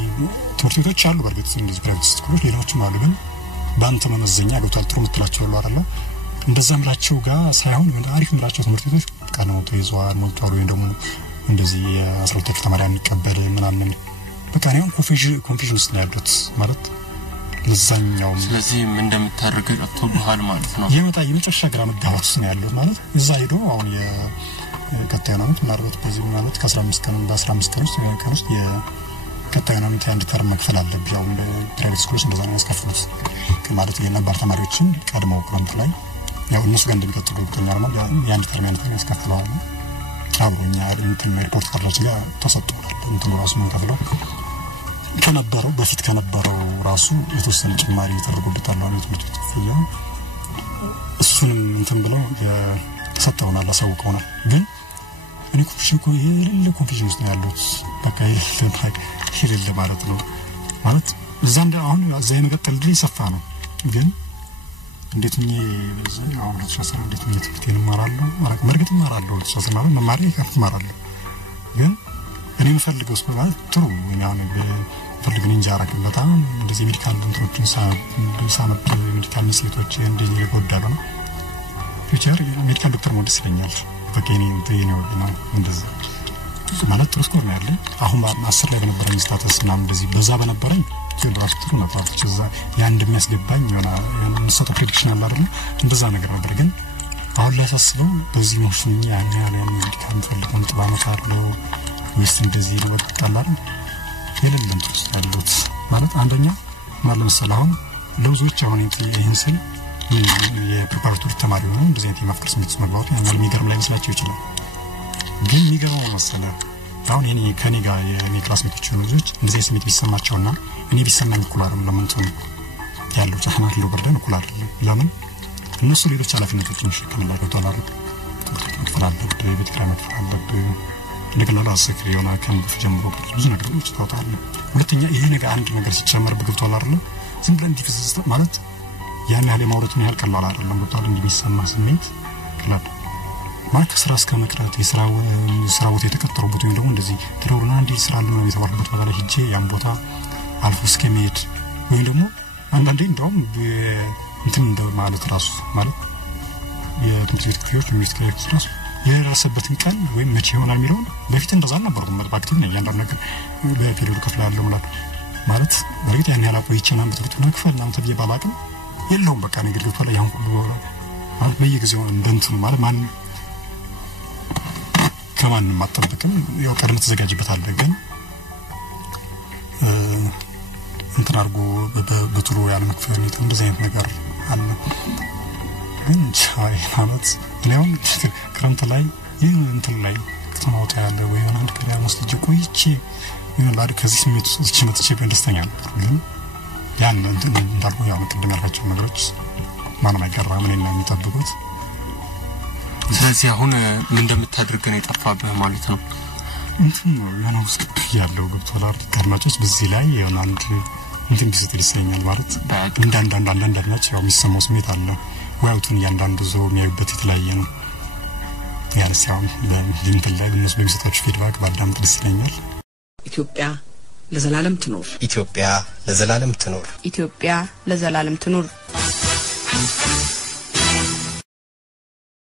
ትምህርት ቤቶች አሉ በርግጥ እንደዚህ ፕራይቬት ስኩሎች ሌሎችም አሉ ግን ባንተ መመዘኛ ገብቷል ጥሩ ምትላቸው አሉ አይደል እንደዛ ምላቸው ጋር ሳይሆን አሪፍ ምላቸው ትምህርት ቤቶች ቀነው ተይዟል ሞልቷል ወይ ደግሞ እንደዚህ የ12 ተማሪ አንቀበል ምናምን በቃ ነው ኮንፊዥን ውስጥ ነው ያሉት ማለት ለዛኛው ስለዚህ ምን እንደምታደርገው አጥቶብሃል ማለት ነው የመጨረሻ ግራ መጋባት ነው ያለው ማለት እዛ ሄዶ አሁን የቀጣዩን አመት ማለት በዚህ ማለት ከ15 ቀን በ15 ቀን ውስጥ የቀጣዩን አመት አንድ ተርም መክፈል አለብኝ አሁን ፕራይቬት ስኩሎች እንደዛ ነው ያስከፍሉት ማለት የነባር ተማሪዎችን ቀድመው ክረምት ላይ ያው እነሱ ጋር እንደሚቀጥሉ ኖርማል የአንድ ተርም ያስከፍላሉ አብሮኛ እንትን ሪፖርት ካርዳችን ጋር ተሰጥቷል እንትን ራሱ መንከፍለው ከነበረው በፊት ከነበረው ራሱ የተወሰነ ጭማሪ ተደርጎበታል አሁን ትምህርት ቤት ፍያው እሱንም እንትን ብለው የተሰጠውና አላሳውቀውና ግን እኔ ኮንፊሽን የሌለ ኮንፊሽን ውስጥ ነው ያለሁት በቃ የሌለ ማለት ነው ማለት እዛም አሁን እዛ የመቀጠል ድል ይሰፋ ነው ግን እንዴት ነው አሁን ተሻሰረ እንዴት ነው ትክክል ማራለሁ ማለት መርግጥ ማራለሁ ተሻሰረ ማለት መማር ይከፍ ማራለሁ ግን እኔ የምፈልገው ማለት ጥሩ ያኔ በፈልግን እንጃራክ በጣም እንደዚህ ሜዲካል እንትኖችን ሳነብ ሜዲካል ሚስቶች እንደዚህ ይጎዳሉ ነው ፊቸር ሜዲካል ዶክተር ሞድ ስለኛል በቀኔ ነው እንደዛ ማለት ጥሩ ስኮር ነው ያለኝ አሁን 10 ላይ በነበረኝ ስታተስ እና እንደዚህ በዛ በነበረኝ ጀልባስ ጥሩ ነበር እዛ ያን እንደሚያስገባኝ የሆነ እንሰጠው ፕሬዲክሽን አለ አይደል እንደዛ ነገር ነበር ግን አሁን ላይ ሳስበው በዚህ ሞሽን ያን ያለ ሜዲካል ፈልገን ጥባመት አለው ወይስ እንደዚህ ነው ወጣላል የለም ትርስ ያሉት ማለት አንደኛ ማለት ለምሳሌ አሁን ለውዞች አሁን ይሄን ስል የፕሪፓራቶሪ ተማሪ ነው እንደዚህ አይነት የፍቅር ስሜት መግባቱ ያኛል የሚገርም ላይ መስላችሁ ይችላል ግን የሚገርመው መሰለህ አሁን እኔ ከኔ ጋር የኔ ክላስሜቶች ልጆች እንደዚህ ስሜት ቢሰማቸውና እኔ ቢሰማኝ እኩል አይደለም ለምን ነው ያለው ጫናት ለበርደን እኩል አይደለም ለምን እነሱ ሌሎች ኃላፊነቶችን ይሸከምላሉ ተላሩ ተፈራበት ቤት ክራመት ፈራበት እንደገና ላስክ የሆነ ከንፍ ጀምሮ ብዙ ነገሮች ታውቃለህ ሁለተኛ ይሄ ነገር አንድ ነገር ሲጨመር በግብቷል አይደል ዝም ብለን ዲፊሲስ ማለት ያን ያህል ማውራቱን ያህል ቀላል አይደለም ወጣው እንዲሰማ ስሜት ቀላል ማለት ስራ እስከ መቅረት የስራው የተቀጠረበት ወይ ደግሞ እንደዚህ ትሮና እንዲ ስራ ለምን የተባለበት ቦታ ላይ ሄጄ ያን ቦታ አልፎ እስከመሄድ ወይ ደግሞ አንዳንዴ እንደውም እንትን ማለት ራሱ ማለት የትምህርት ቤት ክፍሎች የሚስተካከሉት ራሱ የራስበትን ቀን ወይ መቼ ይሆናል የሚለው በፊት እንደዛ ነበርኩ ማለት ነው ያንዳንዱ ነገር በፔሪዮድ ከፍላለሁ ማለት በርግጥ ያን ያህል አቆይቼና በትምህርቱና ክፍልና ተብዬ ባላቅም የለውም በቃ ነገር ገብቷል ያን ሁሉ ማለት በየጊዜው እንደንቱ ማለት ማን ከማንም ማጠብቅም ያው ቀድሞ ተዘጋጅበታል ግን እንትን አርጎ በጥሩ ያለ መክፈል እንደዚህ አይነት ነገር አለ ግን ቻይ ማለት ነው ክረምት ላይ ይሄን እንትን ላይ ከተማውታ ያለ ወይ አንድ ከሪያ መስልጅ ቆይቼ ምን ባድ ከዚህ ስሜት ውስጥ መጥቼ በደስተኛ ነበር ግን ያን እንዳልኩ ያው ቅድም ያልኳቸው ነገሮች ማንም አይቀርም እኔና የሚጠብቁት ስለዚህ አሁን ምን እንደምታደርግ ነው የጠፋብህ ማለት ነው እንትን ነው ያና ውስጥ ያለው ገብቷል አድማጮች በዚህ ላይ የሆነ አንድ እንትን ዲጂታል ይሰኛል ማለት አንዳንድ አድማጭ ያው የሚሰማው ስሜት አለ ወያውቱን ያንዳንዱ ዘው የሚያዩበት የተለያየ ነው ያለሳው ለሊንክ ላይ በነሱ በሚሰጣችሁ ፊድባክ ባዳም ደስ ይለኛል ኢትዮጵያ ለዘላለም ትኖር ኢትዮጵያ ለዘላለም ትኖር ኢትዮጵያ ለዘላለም ትኖር